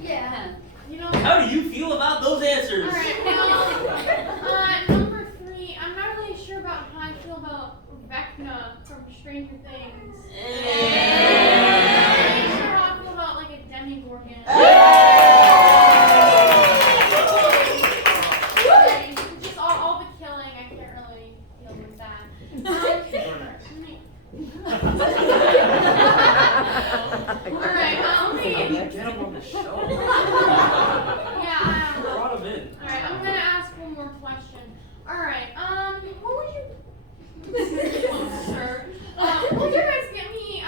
Yeah. How do you feel about those answers? Alright, well, number 3, I'm not really sure about how I feel about Vecna from Stranger Things. I'm not sure how I feel about like a Demogorgon. Just all the killing, I can't really deal with that. Alright, Get him on the show. yeah, Brought him in. Alright, I'm gonna ask one more question. Alright, what would you... Sir. Would you guys get me a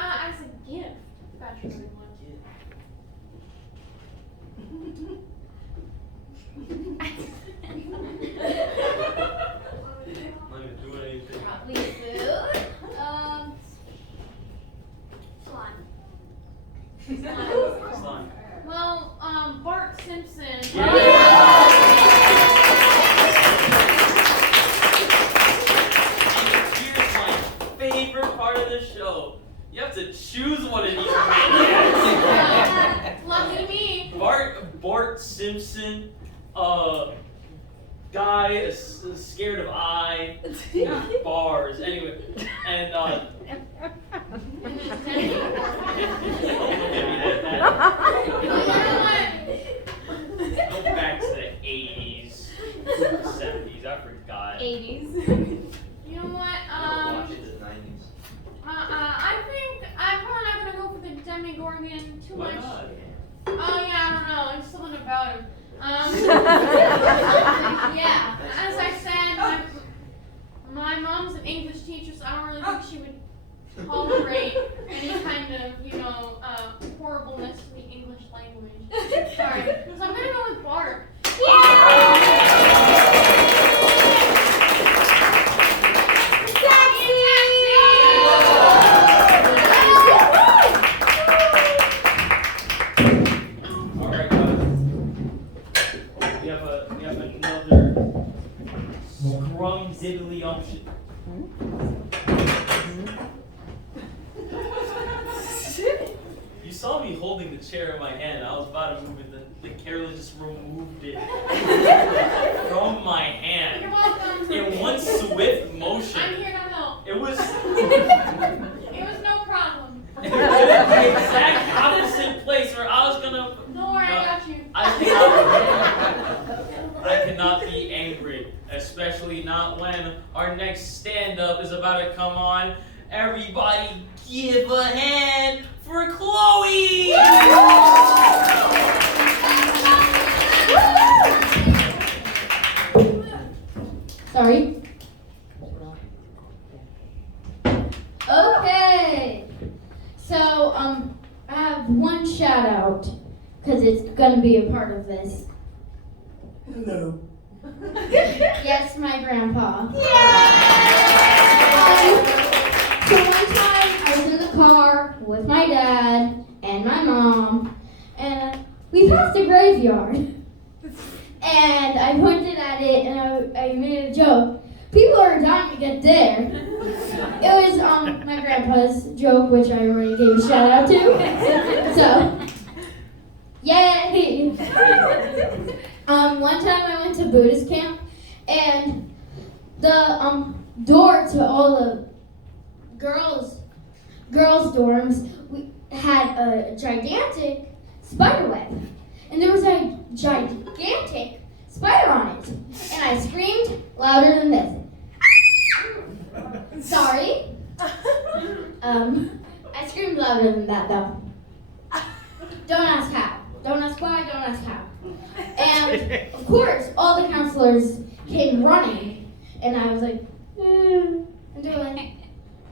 Slime. Well, Bart Simpson. Here's my favorite part of the show. You have to choose one of these maniacs. Lucky me. Bart Simpson, guy scared of eye, bars. Anyway, and And Go back to the 80s, 70s. I forgot. 80s. You know what? Watch it in the 90s. I think I'm probably not gonna go for the Demogorgon too Why much. not? Oh yeah, I don't know. There's something about him. Yeah. As I said, my mom's an English teacher, so I don't really think she would tolerate any kind of, horribleness to the English language. Sorry. So I'm gonna go with Bart. Alright, guys. We have another scrum diddly umption. You saw me holding the chair in my hand. I was about to move it, the careless just removed it from my hand. You're welcome. In one swift motion. I'm here to help. It was It was no problem. the exact opposite place where I was gonna. Don't worry, I got you. I cannot be angry, especially not when our next stand-up is about to come on. Everybody give a hand for Chloe! Sorry. Okay. So, I have one shout out, because it's gonna be a part of this. Hello. Yes, my grandpa. So one time I was in the car with my dad and my mom, and we passed a graveyard. And I pointed at it and I made a joke. People are dying to get there. It was my grandpa's joke, which I already gave a shout out to. So, yay! One time I went to Buddhist camp, and the door to all the girls' dorms had a gigantic spider web, and there was a gigantic spider on it, and I screamed louder than this. Sorry. I screamed louder than that though. Don't ask how. Don't ask why. Don't ask how. And of course, all the counselors came running, and I was like, and they were like,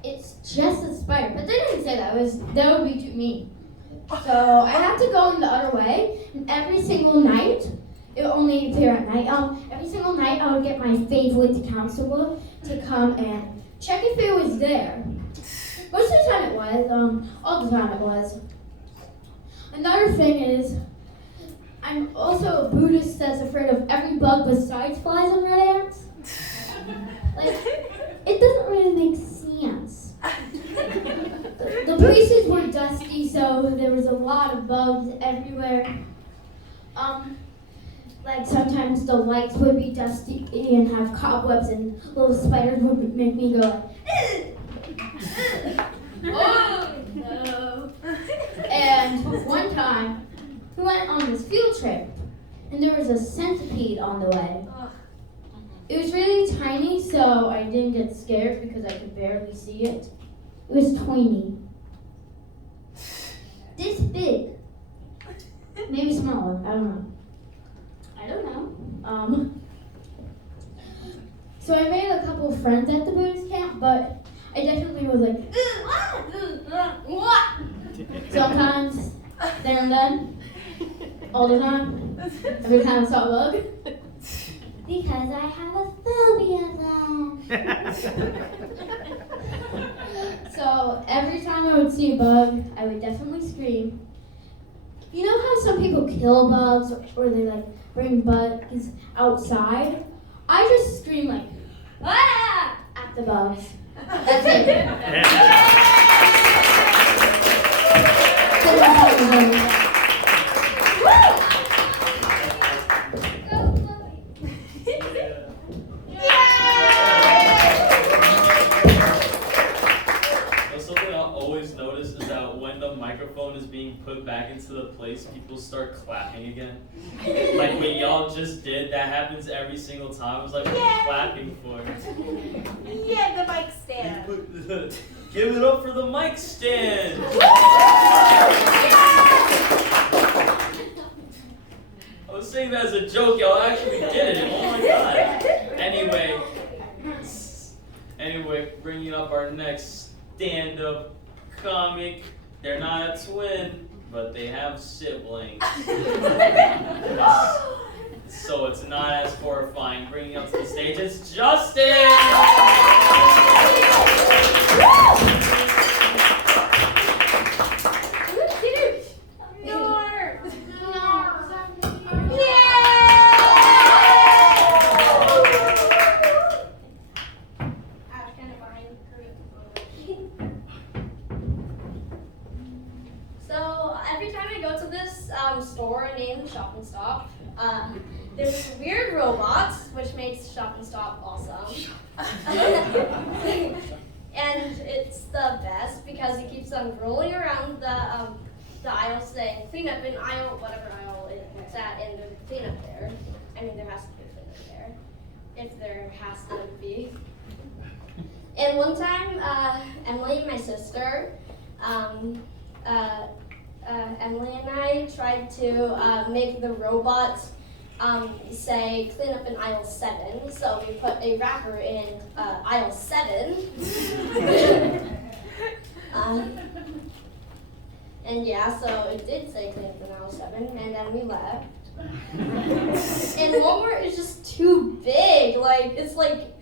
it's just a spider. But they didn't say that. That would be too mean. So I had to go in the other way, and every single night, it would only appear at night. Every single night, I would get my favorite counselor to come and check if it was there. Most of the time it was. All the time it was. Another thing is, I'm also a Buddhist that's afraid of every bug besides flies and red ants. Like, it doesn't really make sense. The places were dusty, so there was a lot of bugs everywhere. Like sometimes the lights would be dusty and have cobwebs, and little spiders would make me go, oh no. And one time, we went on this field trip, and there was a centipede on the way. It was really tiny, so I didn't get scared because I could barely see it. It was tiny. This big. Maybe smaller, I don't know. So I made a couple of friends at the Buddhist camp, but I definitely was like, what? Sometimes, there and then, all the time, every time I saw a bug. Because I have a phobia of them. So every time I would see a bug, I would definitely scream. You know how some people kill bugs or they like bring bugs outside? I just scream like, ah, at the bugs. That's it. Something I'll always notice is that when the microphone is being put back into the place, people start clapping again. Like what y'all just did, that happens every single time. It was like, what are you clapping for? Yeah, the mic stand. Give it up for the mic stand! I was saying that as a joke, y'all actually did it. Oh my god. Anyway, bringing up our next stand-up comic. They're not a twin, but they have siblings. So it's not as horrifying. Bringing up to the stage is Justin! So every time I go to this store named Shop and Stop, there's this weird robot which makes Shop and Stop awesome. And it's the best because it keeps on rolling around the aisle saying clean up in aisle, whatever aisle it's at, and there's clean up there. I mean, there has to be clean up there. If there has to be. And one time, Emily, my sister, Emily and I tried to make the robot say clean up in aisle 7. So we put a wrapper in aisle 7. And yeah, so it did say clean up in aisle 7, and then we left. And Walmart is just too big. Like, it's like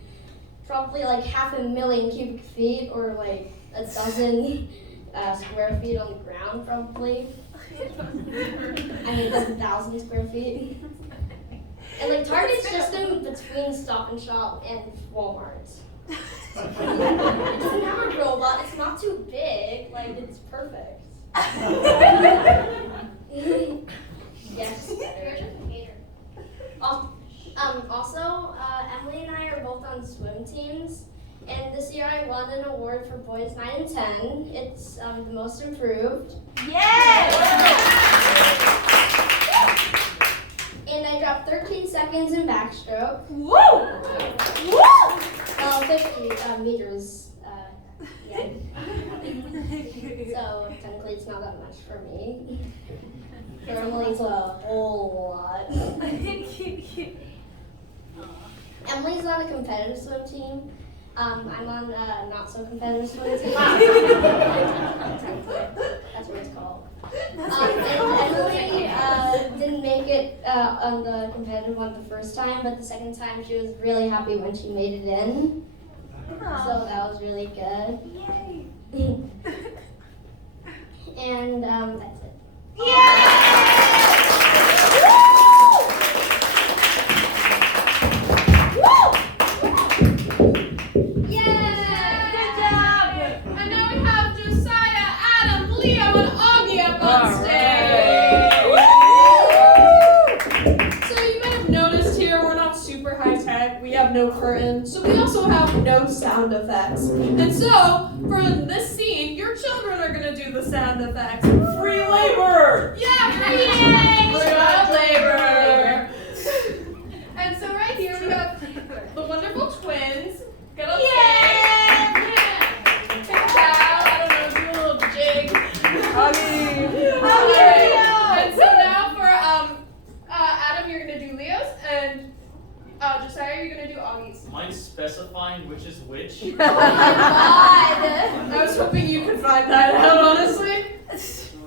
probably like 500,000 cubic feet or like a dozen square feet on the ground, probably. I mean, that's 1,000 square feet. And like Target's just in between Stop and Shop and Walmart. It doesn't have a robot. It's not too big. Like, it's perfect. Yes, better. Also, Emily and I are both on swim teams. And this year I won an award for boys 9 and 10. It's the most improved. Yes! And I dropped 13 seconds in backstroke. Woo! Woo! 50 meters. Yeah. So technically it's not that much for me. For Emily it's a whole lot. Emily's on a competitive swim team. I'm on a not so competitive swim team. That's what it's called. And Emily didn't make it on the competitive one the first time, but the second time she was really happy when she made it in. So that was really good. Yay! And that's it. Good job! And now we have Josiah, Adam, Leo, and Augie up on stage. So you may have noticed here we're not super high tech. We have no curtain, so we also have no sound effects. And so for this scene, your children are gonna do the sound effects. Free labor! Yeah, free child labor. And so right here we have the wonderful twins. Get on stage. Take a bow. I don't know, do a little jig. Alright. And so now for Adam, you're gonna do Leo's, and Josiah, you're gonna do Augie's. Mind specifying which is which? Oh my god! I was hoping you could find that out, honestly.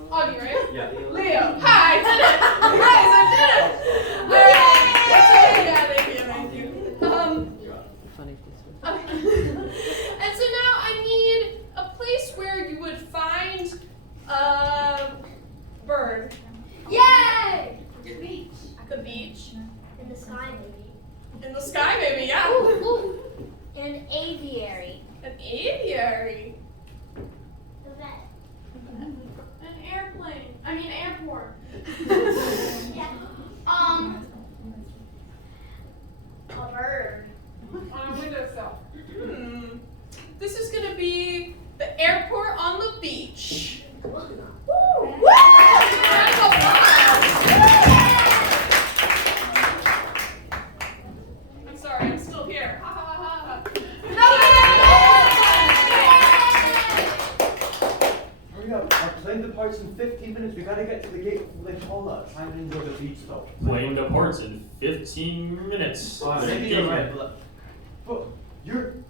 Augie, right? Yeah. Leo. Hi, I did it! Guys, I did it! Alright. Yeah, thank you. Funny. Okay. And so now I need a place where you would find a bird. In the sky, maybe, yeah. In an aviary. An aviary. The vet. An airplane. I mean airport. Yeah. A bird. On a windowsill. This is gonna be the airport on the beach. Round of applause. I'm sorry, I'm still here. Ha ha ha Hurry up, our plane departs in 15 minutes. We gotta get to the gate of Lake Paula. Time to enjoy the beach though. Plane departs in 15 minutes. Maybe you're right, but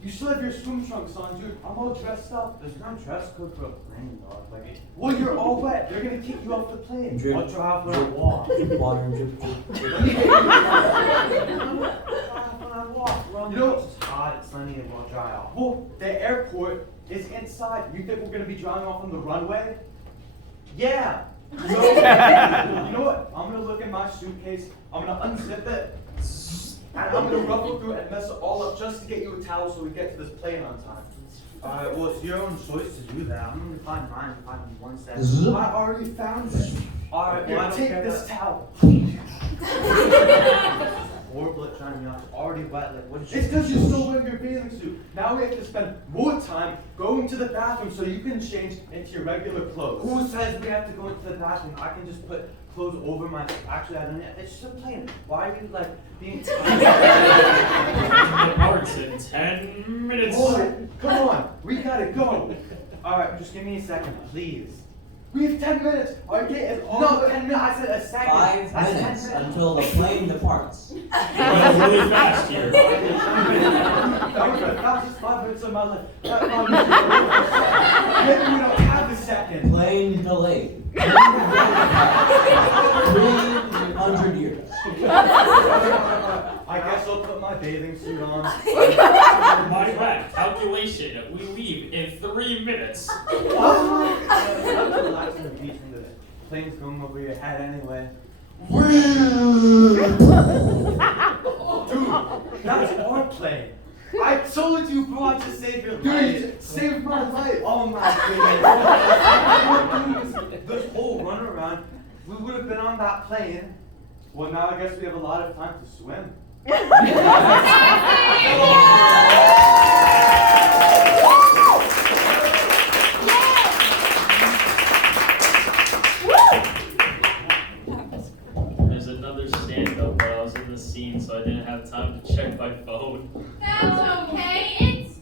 you still have your swim trunks on, dude. I'm all dressed up. There's no dress code for a plane, dog. Like, well, you're all wet. They're gonna kick you off the plane. Drip, I'll dry off when I walk. Water, drip, drip. When I walk, well, you know it's hot, it's sunny, and we'll dry off. Well, the airport is inside. You think we're gonna be drying off on the runway? Yeah. So, you know what? I'm gonna look in my suitcase. I'm gonna unzip it. And I'm gonna ruffle through it and mess it all up just to get you a towel so we get to this plane on time. Alright, well, it's your own choice to do that. I'm gonna find mine in 1 second. I already found it. Alright, well, take this towel. Horrible at trying me out. It's already wet. Like, what is It's because you're still wearing your bathing suit. Now we have to spend more time going to the bathroom so you can change into your regular clothes. Who says we have to go into the bathroom? I can just put clothes over my. Actually, I don't. It's just a plane. Why are you like being? Departs in 10 minutes. Boy, come on, we gotta go. All right, just give me a second, please. We have 10 minutes. Our gate is on. No, 10 minutes. I said a second. 5 That's 10 minutes until the plane departs. Going really fast here. That was the fastest 5 minutes of my life. Maybe we don't have a second. Plane delayed. 300 years. I guess I'll put my bathing suit on. My bad. Calculation. We leave in 3 minutes. I'm relaxing the beach and the plane's going over your head anyway. Dude, that's our plane. I told you, bro, I just saved your life. Dude, saved my life. Oh my goodness. This whole run around, we would have been on that plane. Well, now I guess we have a lot of time to swim. There's another stand-up, but I was in the scene, so I didn't have time to check my phone. That's okay. It's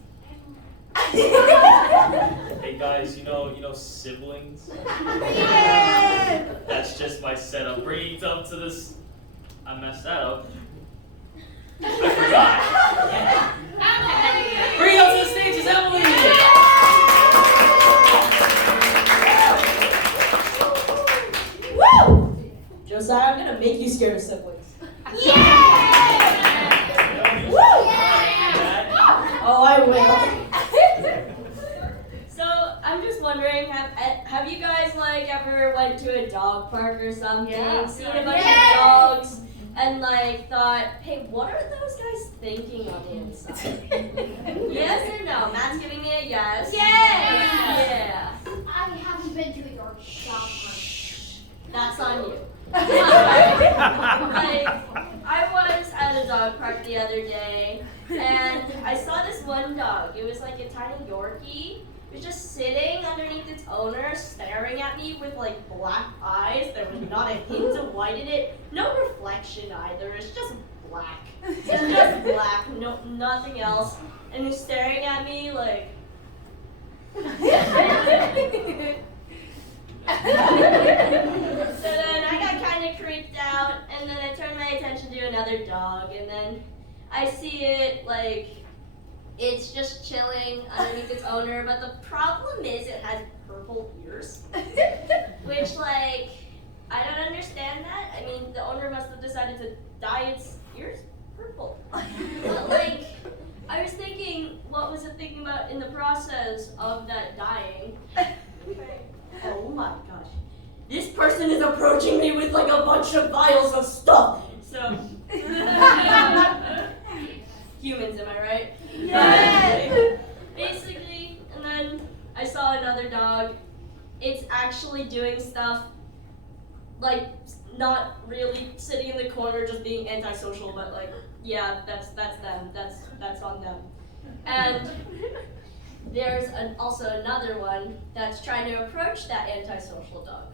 Hey guys, you know siblings? That's just my setup. Bringing it up to this. I messed that up. I forgot. Bring it up to the stage is Emily. Woo! Josiah, I'm gonna make you scared of siblings. Woo! Oh, I will. So I'm just wondering, have you guys like ever went to a dog park or something, seen a bunch of dogs, and like thought, hey, what are those guys thinking on the inside? Yes or no? Matt's giving me a yes. Yeah. I haven't been to a dog park. That's on you. Like, I was at a dog park the other day, and I saw this one dog. It was like a tiny Yorkie. It was just sitting underneath its owner, staring at me with like black eyes. There was not a hint of white in it. No reflection either. It's just black. It's just black. No, nothing else. And he's staring at me like. So then I got kind of creeped out, and then I turned my attention to another dog, and then I see it like it's just chilling underneath its owner, but the problem is it has purple ears, which like I don't understand that. I mean, the owner must have decided to dye its ears purple. But like, I was thinking, what was it thinking about in the process of that dyeing? Oh my gosh. This person is approaching me with like a bunch of vials of stuff. So, humans, am I right? Yes. Basically, and then I saw another dog. It's actually doing stuff like not really sitting in the corner just being antisocial, but like, yeah, that's them. That's on them. And there's also another one that's trying to approach that antisocial dog.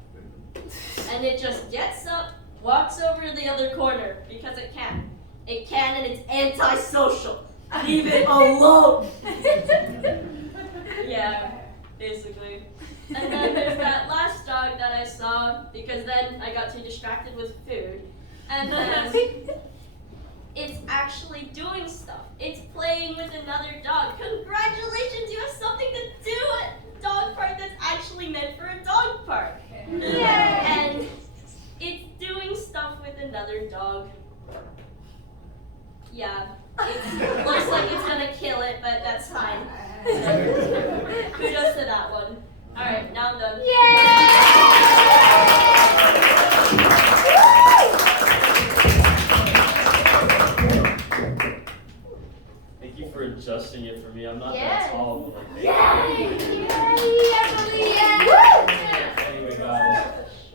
And it just gets up, walks over to the other corner because it can. It can, and it's antisocial. Leave it alone. Yeah, basically. And then there's that last dog that I saw because then I got too distracted with food. And then it's actually doing stuff. It's playing with another dog. Congratulations, you have something to do at a dog park that's actually meant for a dog park. Yay! And it's doing stuff with another dog. Yeah, it looks like it's gonna kill it, but that's fine. Kudos to that one. Alright, now I'm done. Thank you for adjusting it for me. I'm not Yes. that tall, but like, Yay! Anyway, guys,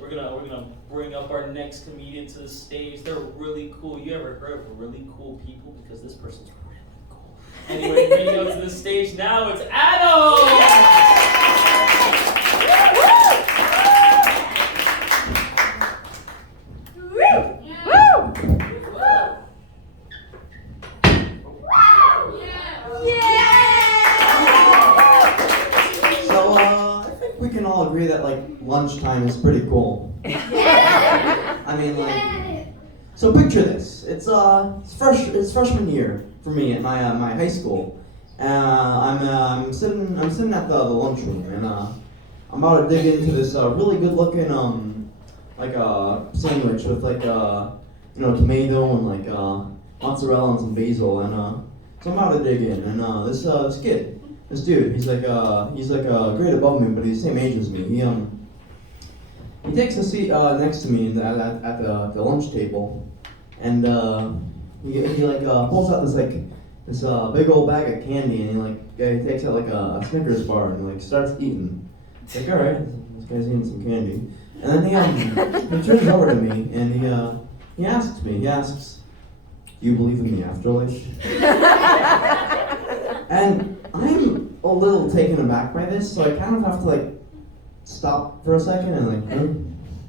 we're gonna bring up our next comedian to the stage. They're really cool. You ever heard of really cool people? Because this person's really cool. Anyway, bringing up to the stage now, it's Adam! So, I think we can all agree that, like, lunchtime is pretty cool. I mean, like, so picture this. It's freshman year for me at my high school. I'm sitting at the lunchroom, and I'm about to dig into this really good looking like a sandwich with like tomato and like mozzarella and some basil, and so I'm about to dig in, and this kid, this dude, he's like a grade above me, but he's the same age as me. He takes a seat next to me at the lunch table, and he like pulls out this big old bag of candy, and he takes out like a Snickers bar and like starts eating. It's like, all right, this guy's eating some candy, and then he turns over to me and he asks, "Do you believe in the afterlife?" And I'm a little taken aback by this, so I kind of have to like stop for a second and like, huh?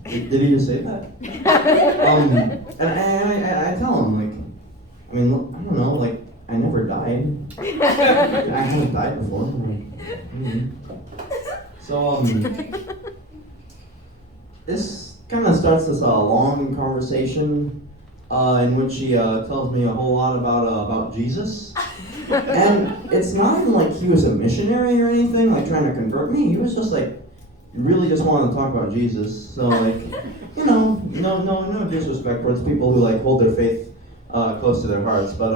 Did he just say that? And I tell him like, I mean, look, I don't know, like I never died. I haven't died before. So this kind of starts this long conversation in which he tells me a whole lot about Jesus. And it's not even like he was a missionary or anything, like trying to convert me. He was just like, really just wanted to talk about Jesus. So like, no disrespect towards people who like hold their faith close to their hearts. But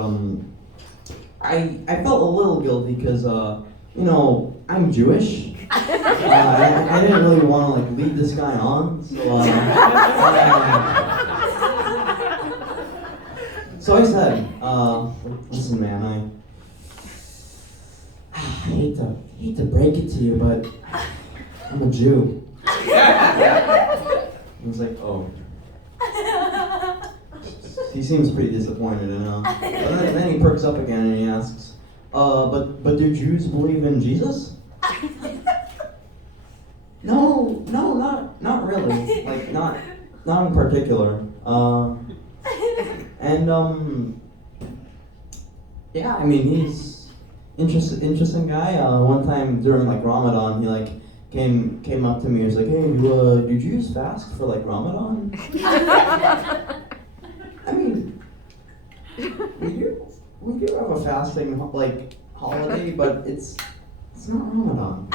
I felt a little guilty because I'm Jewish. I didn't really want to like lead this guy on. So I said, listen, man, I hate to break it to you, but I'm a Jew. I was like, oh. He seems pretty disappointed, But then he perks up again and he asks, but do Jews believe in Jesus? No, not really. Like, not in particular. Yeah, I mean, he's interesting guy. One time during like Ramadan, he like came up to me and was like, "Hey, do Jews fast for like Ramadan?" I mean, we do have a fasting like holiday, but it's not Ramadan.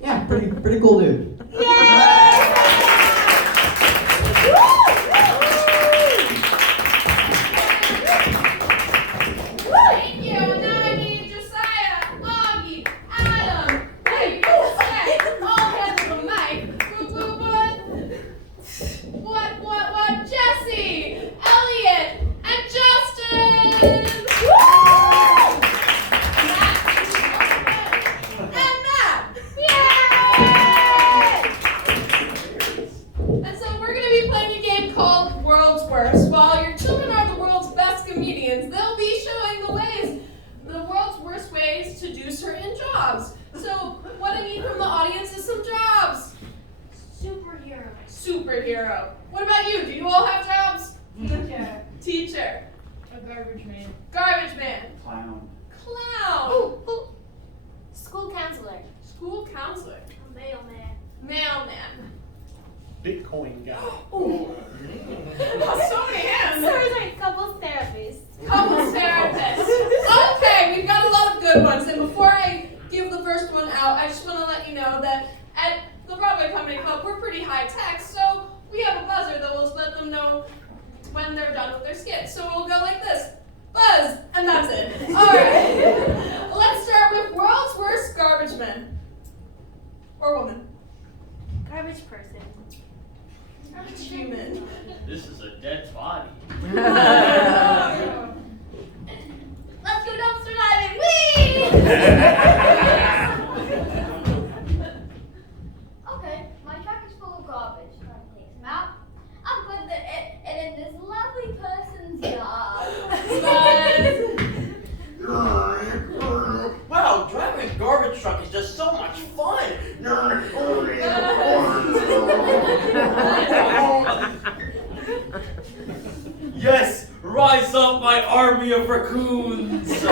Yeah, pretty cool dude. Thank you. And now I need Josiah, Augie, Adam. Hey, Jose, all hands on the mic. What? Jesse, Superhero. What about you? Do you all have jobs? Teacher. A garbage man. Garbage man. Clown. Clown. Ooh. School counselor. School counselor. A mailman. Mailman. Bitcoin guy. Oh, so many hands. Sorry, couples therapist. Couples therapist. Okay, we've got a lot of good ones. And before I give the first one out, I just want to let you know that at the Broadway Comedy Club, we're pretty high tech, so we have a buzzer that will let them know when they're done with their skit. So we'll go like this. Buzz, and that's it. All right. Let's start with world's worst garbage man. Or woman. Garbage person. Garbage human. This is a dead body. Let's go dumpster diving. Whee! Okay, my truck is full of garbage. I take them out. I'm putting it in this lovely person's yard. Wow, driving a garbage truck is just so much fun. Yes, rise up, my army of raccoons.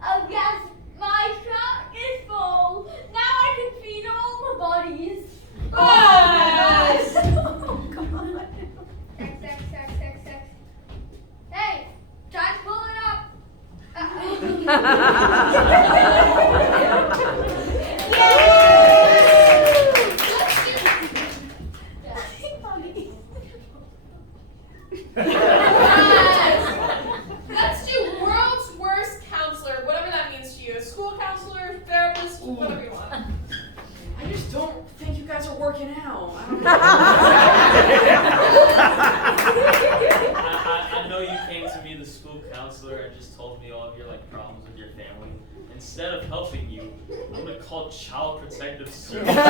Oh yes, my truck is full. Now I can feed all the bodies. Buzz! Oh God. Sex. Hey, try to pull it up. Let's do world's worst counselor, whatever that means to you. A school counselor, therapist, whatever you want. I just don't think you guys are working out. I know you came to me, the school counselor, and just told me all of your problems with your family. Instead of helping you, I'm gonna call Child Protective Services. All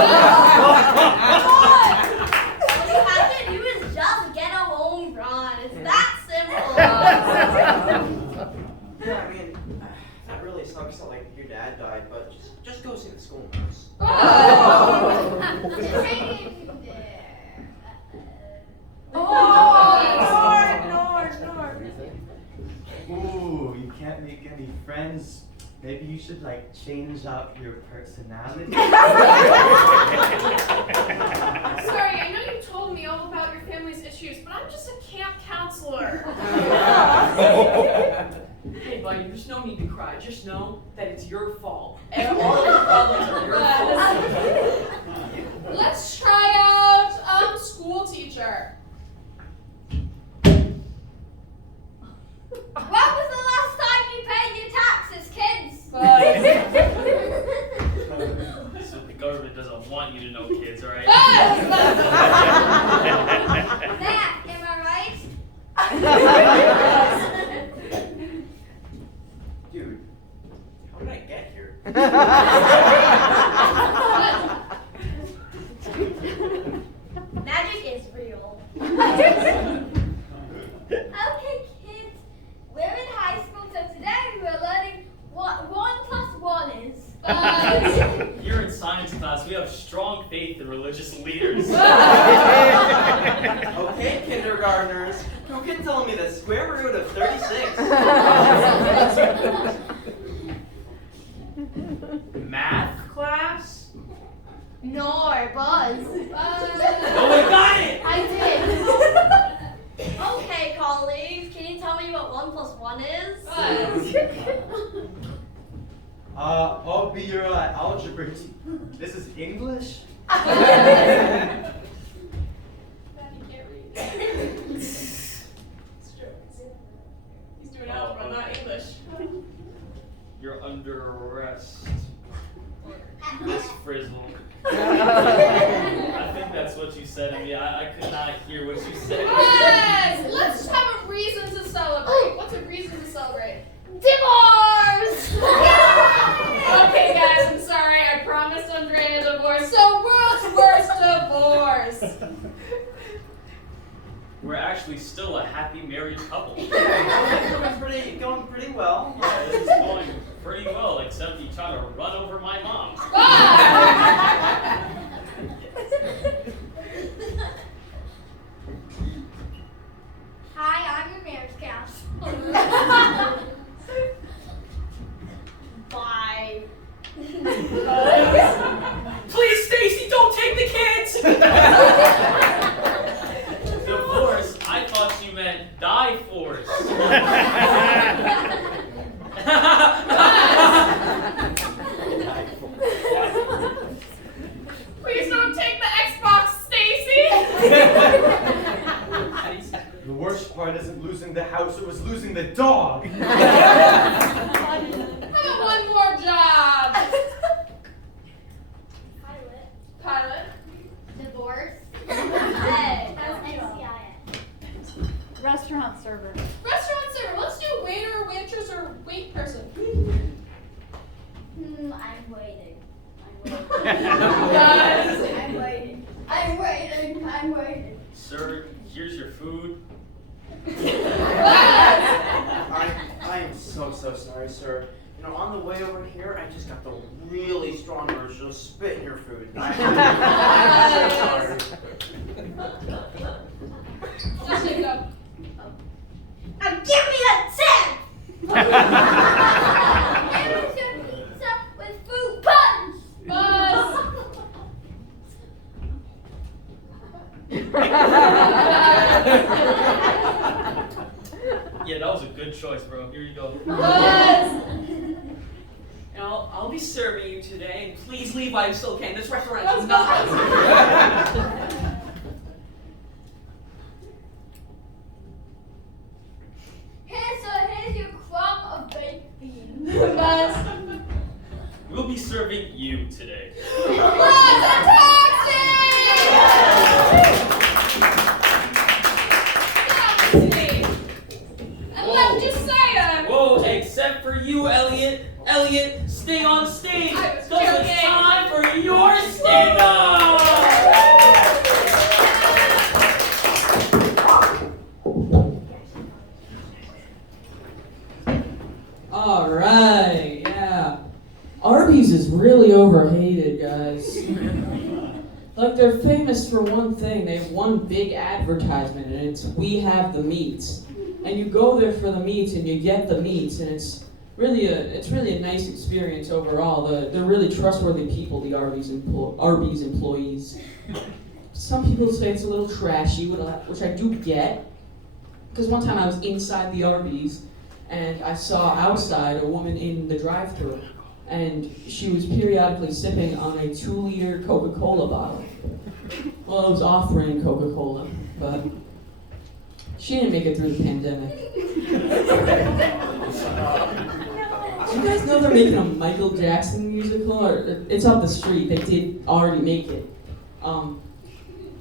you have to do is just get a home run. It's that simple. Yeah, I mean, that really sucks that like your dad died, but just go see the school nurse. Ooh, you can't make any friends. Maybe you should like change up your personality. Sorry, I know you told me all about your family's issues, but I'm just a camp counselor. Hey, buddy, there's no need to cry. Just know that it's your fault. And all of your problems are your fault. Let's try out school teacher. When was the last time you paid your taxes, kids? So the government doesn't want you to know kids, alright? Matt, am I right? Dude, how did I get here? Magic is real. Okay, kids. We're in high school, so today we're learning what 1 + 1 is. You're in science class. We have strong faith in religious leaders. Okay, kindergartners, who can tell me the square root of 36? Math class? No, Buzz. Oh, we got it! I did. Okay, colleagues, can you tell me what 1 + 1 is? I'll be your algebra teacher. This is English? It's true. He's doing algebra, not English. You're under arrest. Miss Frizzle. I think that's what you said to me. I could not hear what you said. Yes! Let's have a reason to celebrate. What's a reason to celebrate? Divorce! Okay, guys, I'm sorry. I promised Andrea a divorce. So, world's worst divorce. We're actually still a happy married couple. Yeah, going pretty well. Yeah, this is going pretty well, except Please don't take the Xbox, Stacy. The worst part isn't losing the house, it was losing the dog. How about one more job? Pilot. Divorce. Hey, that's NCIS. Restaurant server. Restaurant server. Let's do waiter, waitress, or wait person. I'm waiting. Guys. I'm waiting. I'm waiting. I'm waiting. Sir, here's your food. I am so sorry, sir. You know, on the way over here, I just got the really strong urge to spit in your food. I'm so sorry. Just take it up. Give me that tip! It was your pizza with fruit punch. Buzz. Yeah, that was a good choice, bro. Here you go. Buzz. And I'll be serving you today, and please leave while you still can. This restaurant is not. Here's your crumb of baked beans. Buzz. We'll be serving you today. Buzz, a taxi! And let's just say Whoa, except for you, Elliot. Elliot, stay on stage. I was Because it's joking. time for your stand-up. Alright, yeah. Arby's is really overhated, guys. Like, they're famous for one thing. They have one big advertisement, and it's "We have the meats." And you go there for the meats, and you get the meats, and it's really a nice experience overall. They're really trustworthy people, the Arby's employees. Some people say it's a little trashy, which I do get. Because one time I was inside the Arby's, and I saw outside a woman in the drive-thru, and she was periodically sipping on a 2-liter Coca-Cola bottle. Well, it was offering Coca-Cola, but she didn't make it through the pandemic. Do you guys know they're making a Michael Jackson musical? Or it's up the street. They did already make it.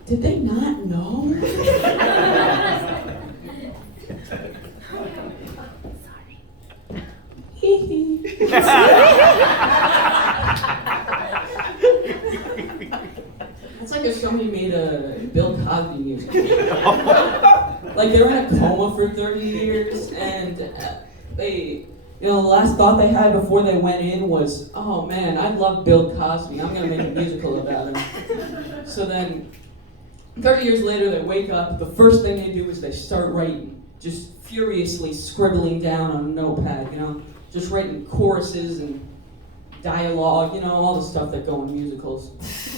Did they not know? It's like if somebody made a Bill Cosby musical. Like they were in a coma for 30 years, and the last thought they had before they went in was, "Oh man, I love Bill Cosby. I'm gonna make a musical about him." So then, 30 years later, they wake up. The first thing they do is they start writing, just furiously scribbling down on a notepad. Just writing choruses and dialogue. All the stuff that go in musicals.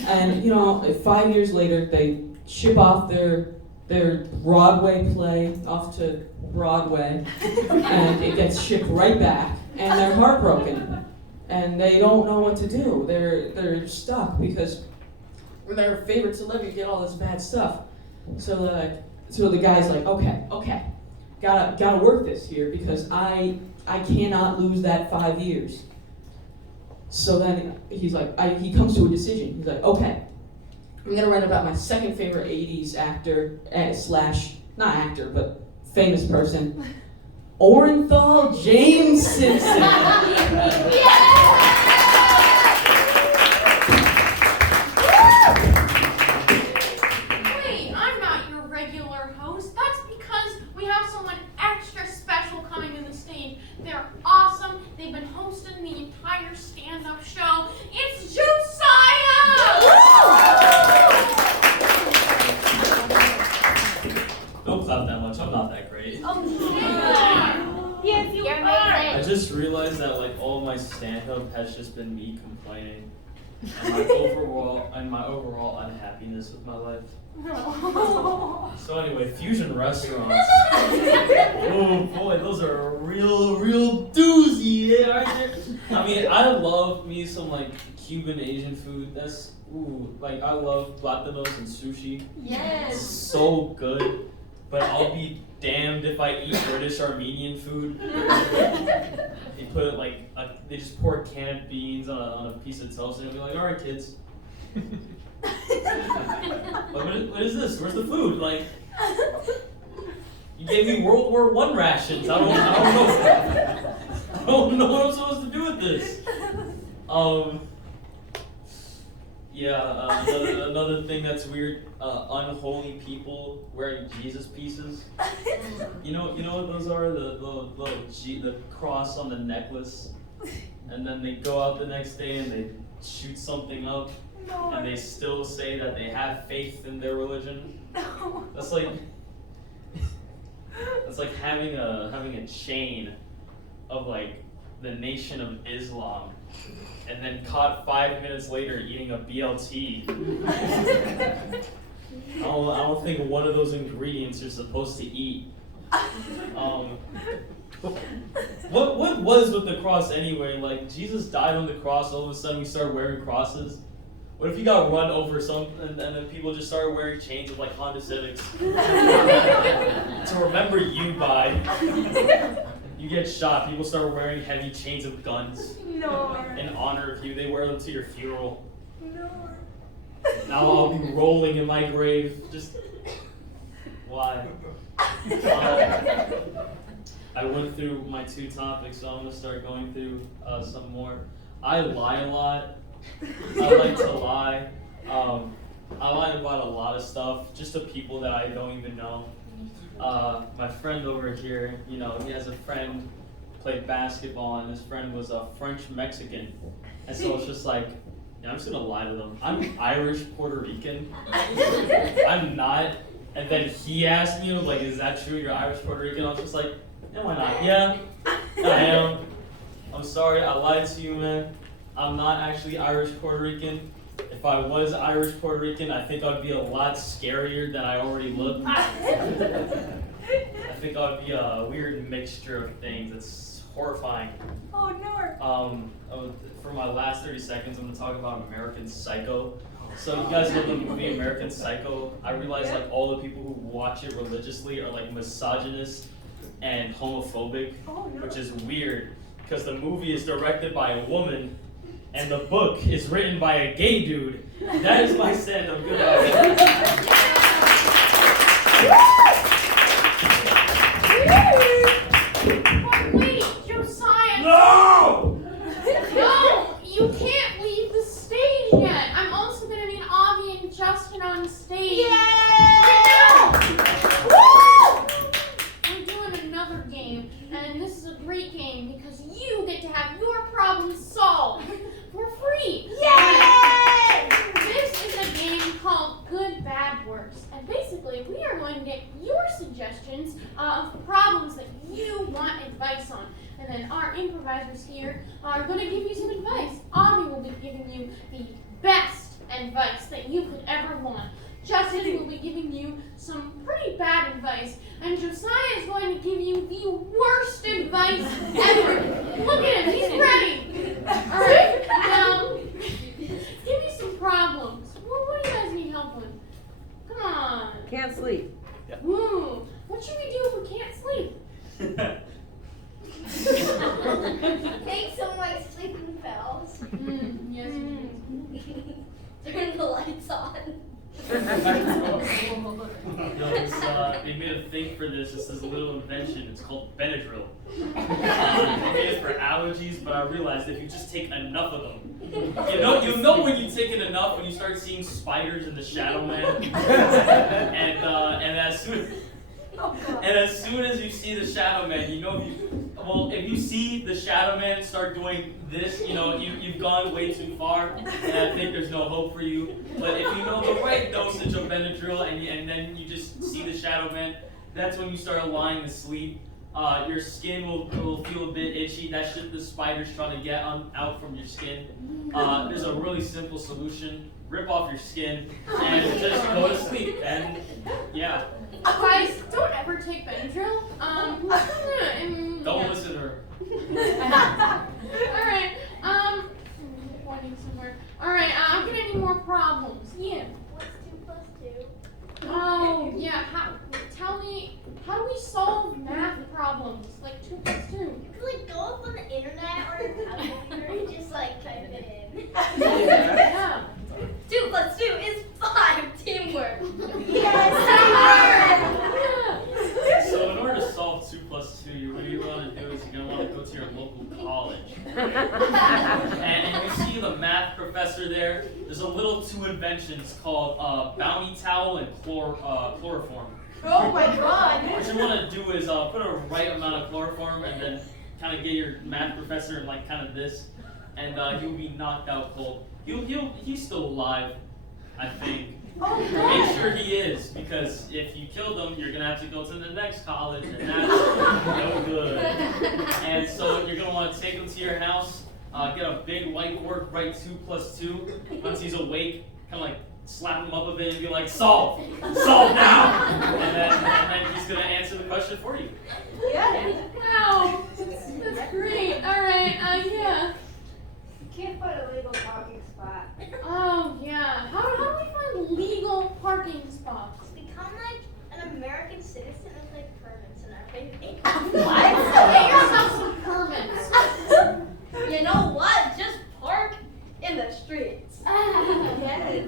And 5 years later, they ship off their Broadway play off to Broadway, and it gets shipped right back, and they're heartbroken, and they don't know what to do. They're stuck because when their favorite celebrity get all this bad stuff. So the guy's like, okay, gotta work this here because I cannot lose that 5 years. So then he's like, he comes to a decision. He's like, okay, I'm gonna write about my second favorite 80s actor, not actor, but famous person, Orenthal James Simpson. Wait, I'm not your regular host. That's because we have someone extra special coming to the stage. They're awesome. They've been hosting the entire stand-up show. It's Josiah! Don't clap that much. I'm not that great. Oh, Yes, you are. I just realized that all my stand-up has just been me complaining. and my overall unhappiness with my life. So anyway, fusion restaurants. Oh boy, those are a real doozy, aren't they? I mean, I love me some like Cuban Asian food. That's like I love platanos and sushi. Yes. It's so good. But I'll be damned if I eat British Armenian food. They put like they just pour canned beans on a piece of toast and they'll be like, all right, kids. What is this? Where's the food? Like, you gave me World War I rations. I don't know what I'm supposed to do with this. Another thing that's weird. Unholy people wearing Jesus pieces. You know what those are? The cross on the necklace, and then they go out the next day and they shoot something up. And they still say that they have faith in their religion. That's like having a chain of like the Nation of Islam, and then caught 5 minutes later eating a BLT. I don't think one of those ingredients you're supposed to eat. What was with the cross anyway? Like Jesus died on the cross. All of a sudden we started wearing crosses. What if you got run over and then people just started wearing chains of like Honda Civics to remember you by? You get shot. People start wearing heavy chains of guns in honor of you. They wear them to your funeral. Now I'll be rolling in my grave. Just why? I went through my 2 topics, so I'm gonna start going through some more. I lie a lot. I like to lie. I lie about a lot of stuff, just to people that I don't even know. My friend over here, he has a friend, played basketball, and his friend was a French Mexican. And so it's just like, I'm just gonna lie to them. I'm Irish Puerto Rican. I'm not. And then he asked me, like, is that true? You're Irish Puerto Rican? I was just like, yeah, why not? Yeah, I am. I'm sorry, I lied to you, man. I'm not actually Irish Puerto Rican. If I was Irish Puerto Rican, I think I'd be a lot scarier than I already look. I think I'd be a weird mixture of things. It's horrifying. Oh no. For my last 30 seconds, I'm gonna talk about American Psycho. So you guys know the movie American Psycho? I realize like all the people who watch it religiously are like misogynist and homophobic, which is weird because the movie is directed by a woman and the book is written by a gay dude. That is my stand-up. Good Wait, Josiah! No! No! You can't leave the stage yet! I'm also gonna need Avi and Justin on stage. Yay! Woo! We're doing another game, and this is a great game because you get to have your problems solved for free. Yay! This is a game called Good Bad Works, and basically we are going to get your suggestions of problems that you want advice on. And then our improvisers here are going to give you some advice. Avi will be giving you the best advice that you could ever want. Justin will be giving you some pretty bad advice. And Josiah is going to give you the worst advice ever. Look at him, he's ready. Alright, now, give me some problems. What do you guys need help with? Come on. Can't sleep. Ooh, what should we do if we can't sleep? Take some like sleeping pills. Yes. Turn the lights on. They made a thing for this. This is a little invention. It's called Benadryl. They made it for allergies, but I realized if you just take enough of them, you'll know when you've taken enough when you start seeing spiders in the Shadow Man. And as soon as you see the Shadow Man, you know if you see the Shadow Man start doing this, you've gone way too far, and I think there's no hope for you. But if you know the right dosage of Benadryl and then you just see the Shadow Man, that's when you start lying to sleep. Your skin will feel a bit itchy. That's just the spiders trying to get out from your skin. There's a really simple solution. Rip off your skin and just go to sleep. And yeah. Guys, don't ever take Benadryl. Don't listen to her. Alright, pointing somewhere. Alright, I'm gonna need more problems. Yeah. What's 2 + 2? Oh, yeah, tell me, how do we solve math problems? Like 2 + 2? You could like go up on the internet or your calculator and just like type it in. Yeah. 2 + 2 is 5. Teamwork. So in order to solve 2 + 2, what you want to do is you're going to want to go to your local college. And you see the math professor there. There's a little 2 inventions called bounty towel and chloroform. Oh my god. What you want to do is put a right amount of chloroform and then kind of get your math professor in like kind of this, and he'll be knocked out cold. He's still alive, I think. Make sure he is, because if you kill them, you're gonna have to go to the next college, and that's no good. And so you're gonna want to take him to your house, get a big whiteboard, write 2 + 2. Once he's awake, kind of like slap him up a bit and be like, solve now, and then he's gonna answer the question for you. Yeah. Wow, that's great. All right, yeah. Can't find a legal parking spot. Oh yeah. How do we find legal parking spots? Become like an American citizen with like permits and everything. Get yourself some permits. You know what? Just park in the streets. Yes.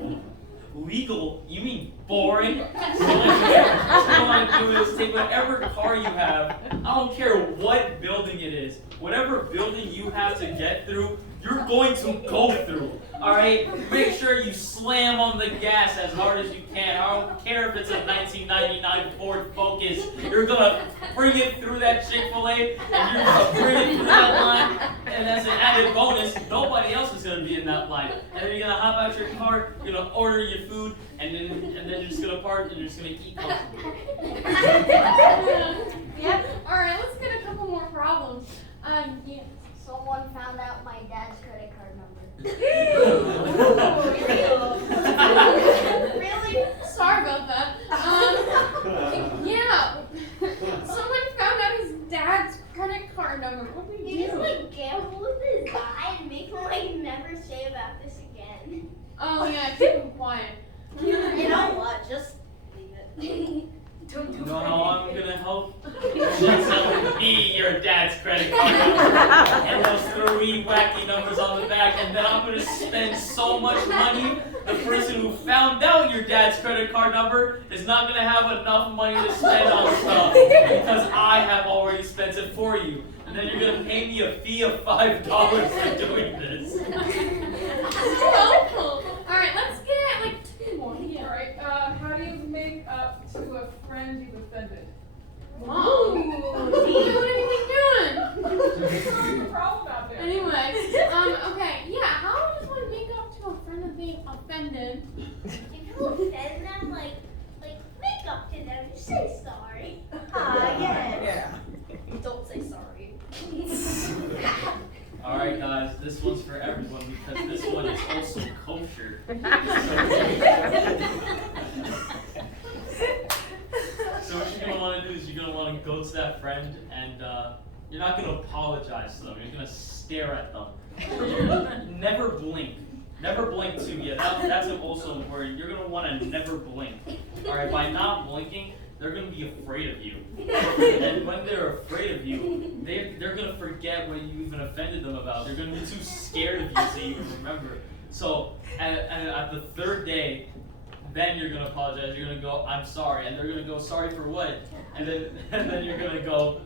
Legal? You mean boring? So what you want to do is take whatever car you have, I don't care what building it is, whatever building you have to get through, you're going to go through. Alright? Make sure you slam on the gas as hard as you can. I don't care if it's a 1999 Ford Focus. You're gonna bring it through that Chick-fil-A, and you're gonna bring it through that line, and as an added bonus, nobody else is gonna be in that line. And then you're gonna hop out your car, you're gonna order your food, and then you're just gonna park and you're just gonna eat comfortably. Yep. All right, let's get a couple more problems. Yeah. Someone found out my dad's credit card number. Really? Sorry about that. Yeah. Someone found out his dad's credit card number. What did we You do? just like gamble with this guy and make him like never say about this again. Oh yeah, keep him quiet. You know what? Just leave it. Don't do You know how I'm gonna help? Just tell me your dad's credit card number and those 3 wacky numbers on the back, and then I'm gonna spend so much money. The person who found out your dad's credit card number is not gonna have enough money to spend on stuff because I have already spent it for you. And then you're gonna pay me a fee of $5 for doing this. So helpful. All right, let's get like 2 more. Yeah. Alright, how do you make up to a friend you've offended? Whoa. What are you doing? What's the problem out there? Anyway, okay, yeah, how does one make up to a friend of being offended? You can offend them, like make up to them. Just say sorry. Yeah. Don't say sorry. Alright guys, this one's for everyone because this one is also kosher. So what you're gonna want to do is you're gonna want to go to that friend and you're not gonna apologize to them. You're gonna stare at them. Never blink. Never blink too. Yeah, that's also important. You're gonna want to never blink. All right, by not blinking, they're gonna be afraid of you. And when they're afraid of you, they're gonna forget what you even offended them about. They're gonna be too scared of you to even remember. So at the 3rd day, then you're gonna apologize. You're gonna go, I'm sorry, and they're gonna go, sorry for what? And then you're gonna go,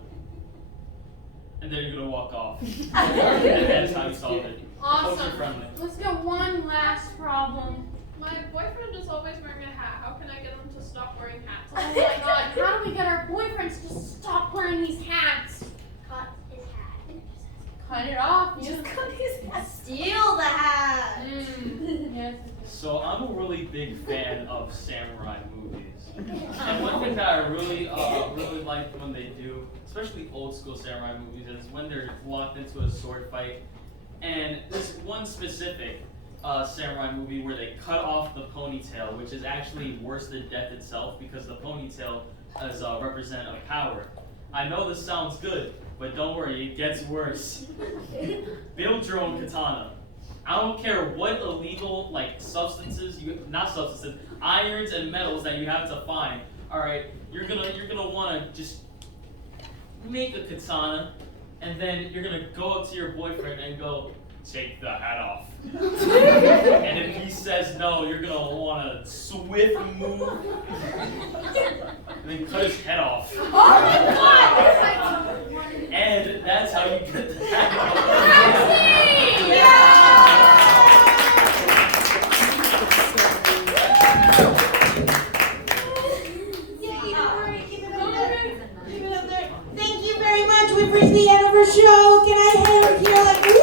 and then you're gonna walk off. And that's how you solve it. Awesome. Culture friendly. Let's get one last problem. My boyfriend is always wearing a hat. How can I get him to stop wearing hats? Oh my god, how do we get our boyfriends to stop wearing these hats? Cut his hat. Cut it off. Just cut his hat. Steal the hat. Yes. So I'm a really big fan of samurai movies. And one thing that I really like when they do, especially old school samurai movies, is when they're locked into a sword fight. And there's one specific samurai movie where they cut off the ponytail, which is actually worse than death itself because the ponytail is represent of power. I know this sounds good, but don't worry, it gets worse. Build your own katana. I don't care what illegal substances irons and metals that you have to find. All right, you're gonna want to just make a katana, and then you're gonna go up to your boyfriend and go, take the hat off. And if he says no, you're gonna want to swift move and then cut his head off. Oh my God! And that's how you get the hat off. Thank you very much. We've reached the end of our show. Can I hear like woo?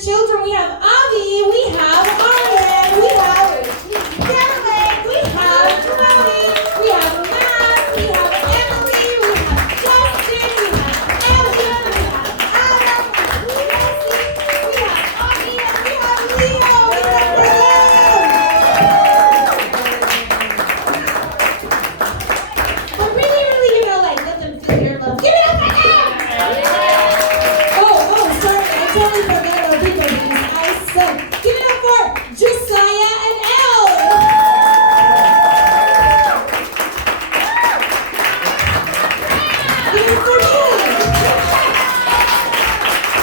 Children, we have Avi, we have Arlen, we have Derek, we have Chloe, we have Matt, we have Emily, we have Justin, we have Evan, we have Adam, we have Leslie, we have Avi, and we have Leo. But really, let them feel your love. Give it up for them! Oh, sorry, I totally forgot. So, give it up for Josiah and Elle! Give it up for me!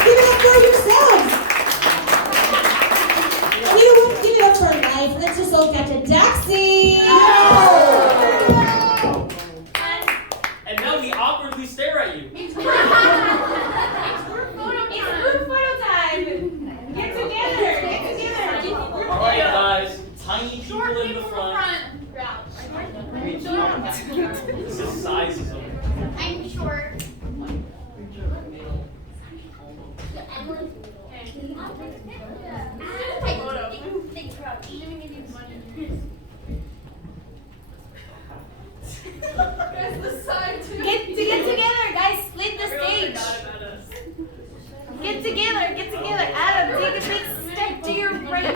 Give it up for yourselves! You give it up for life. Let's just all get to Daxi! And now we awkwardly stare at you. It's group photo time! Get together! All right, guys. Tiny people in the front. This is sizism. I'm short. Get together, guys. Split the stage. Get together. Adam, take a big step to your right.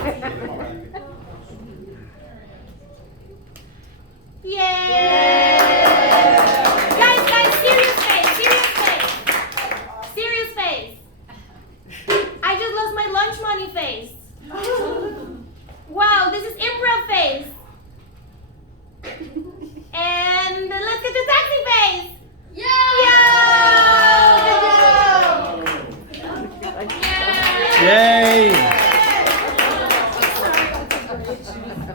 Yay! Guys, serious face. I just lost my lunch money face. Wow, this is improv face. And let's get the taxi face. Yeah! Yeah!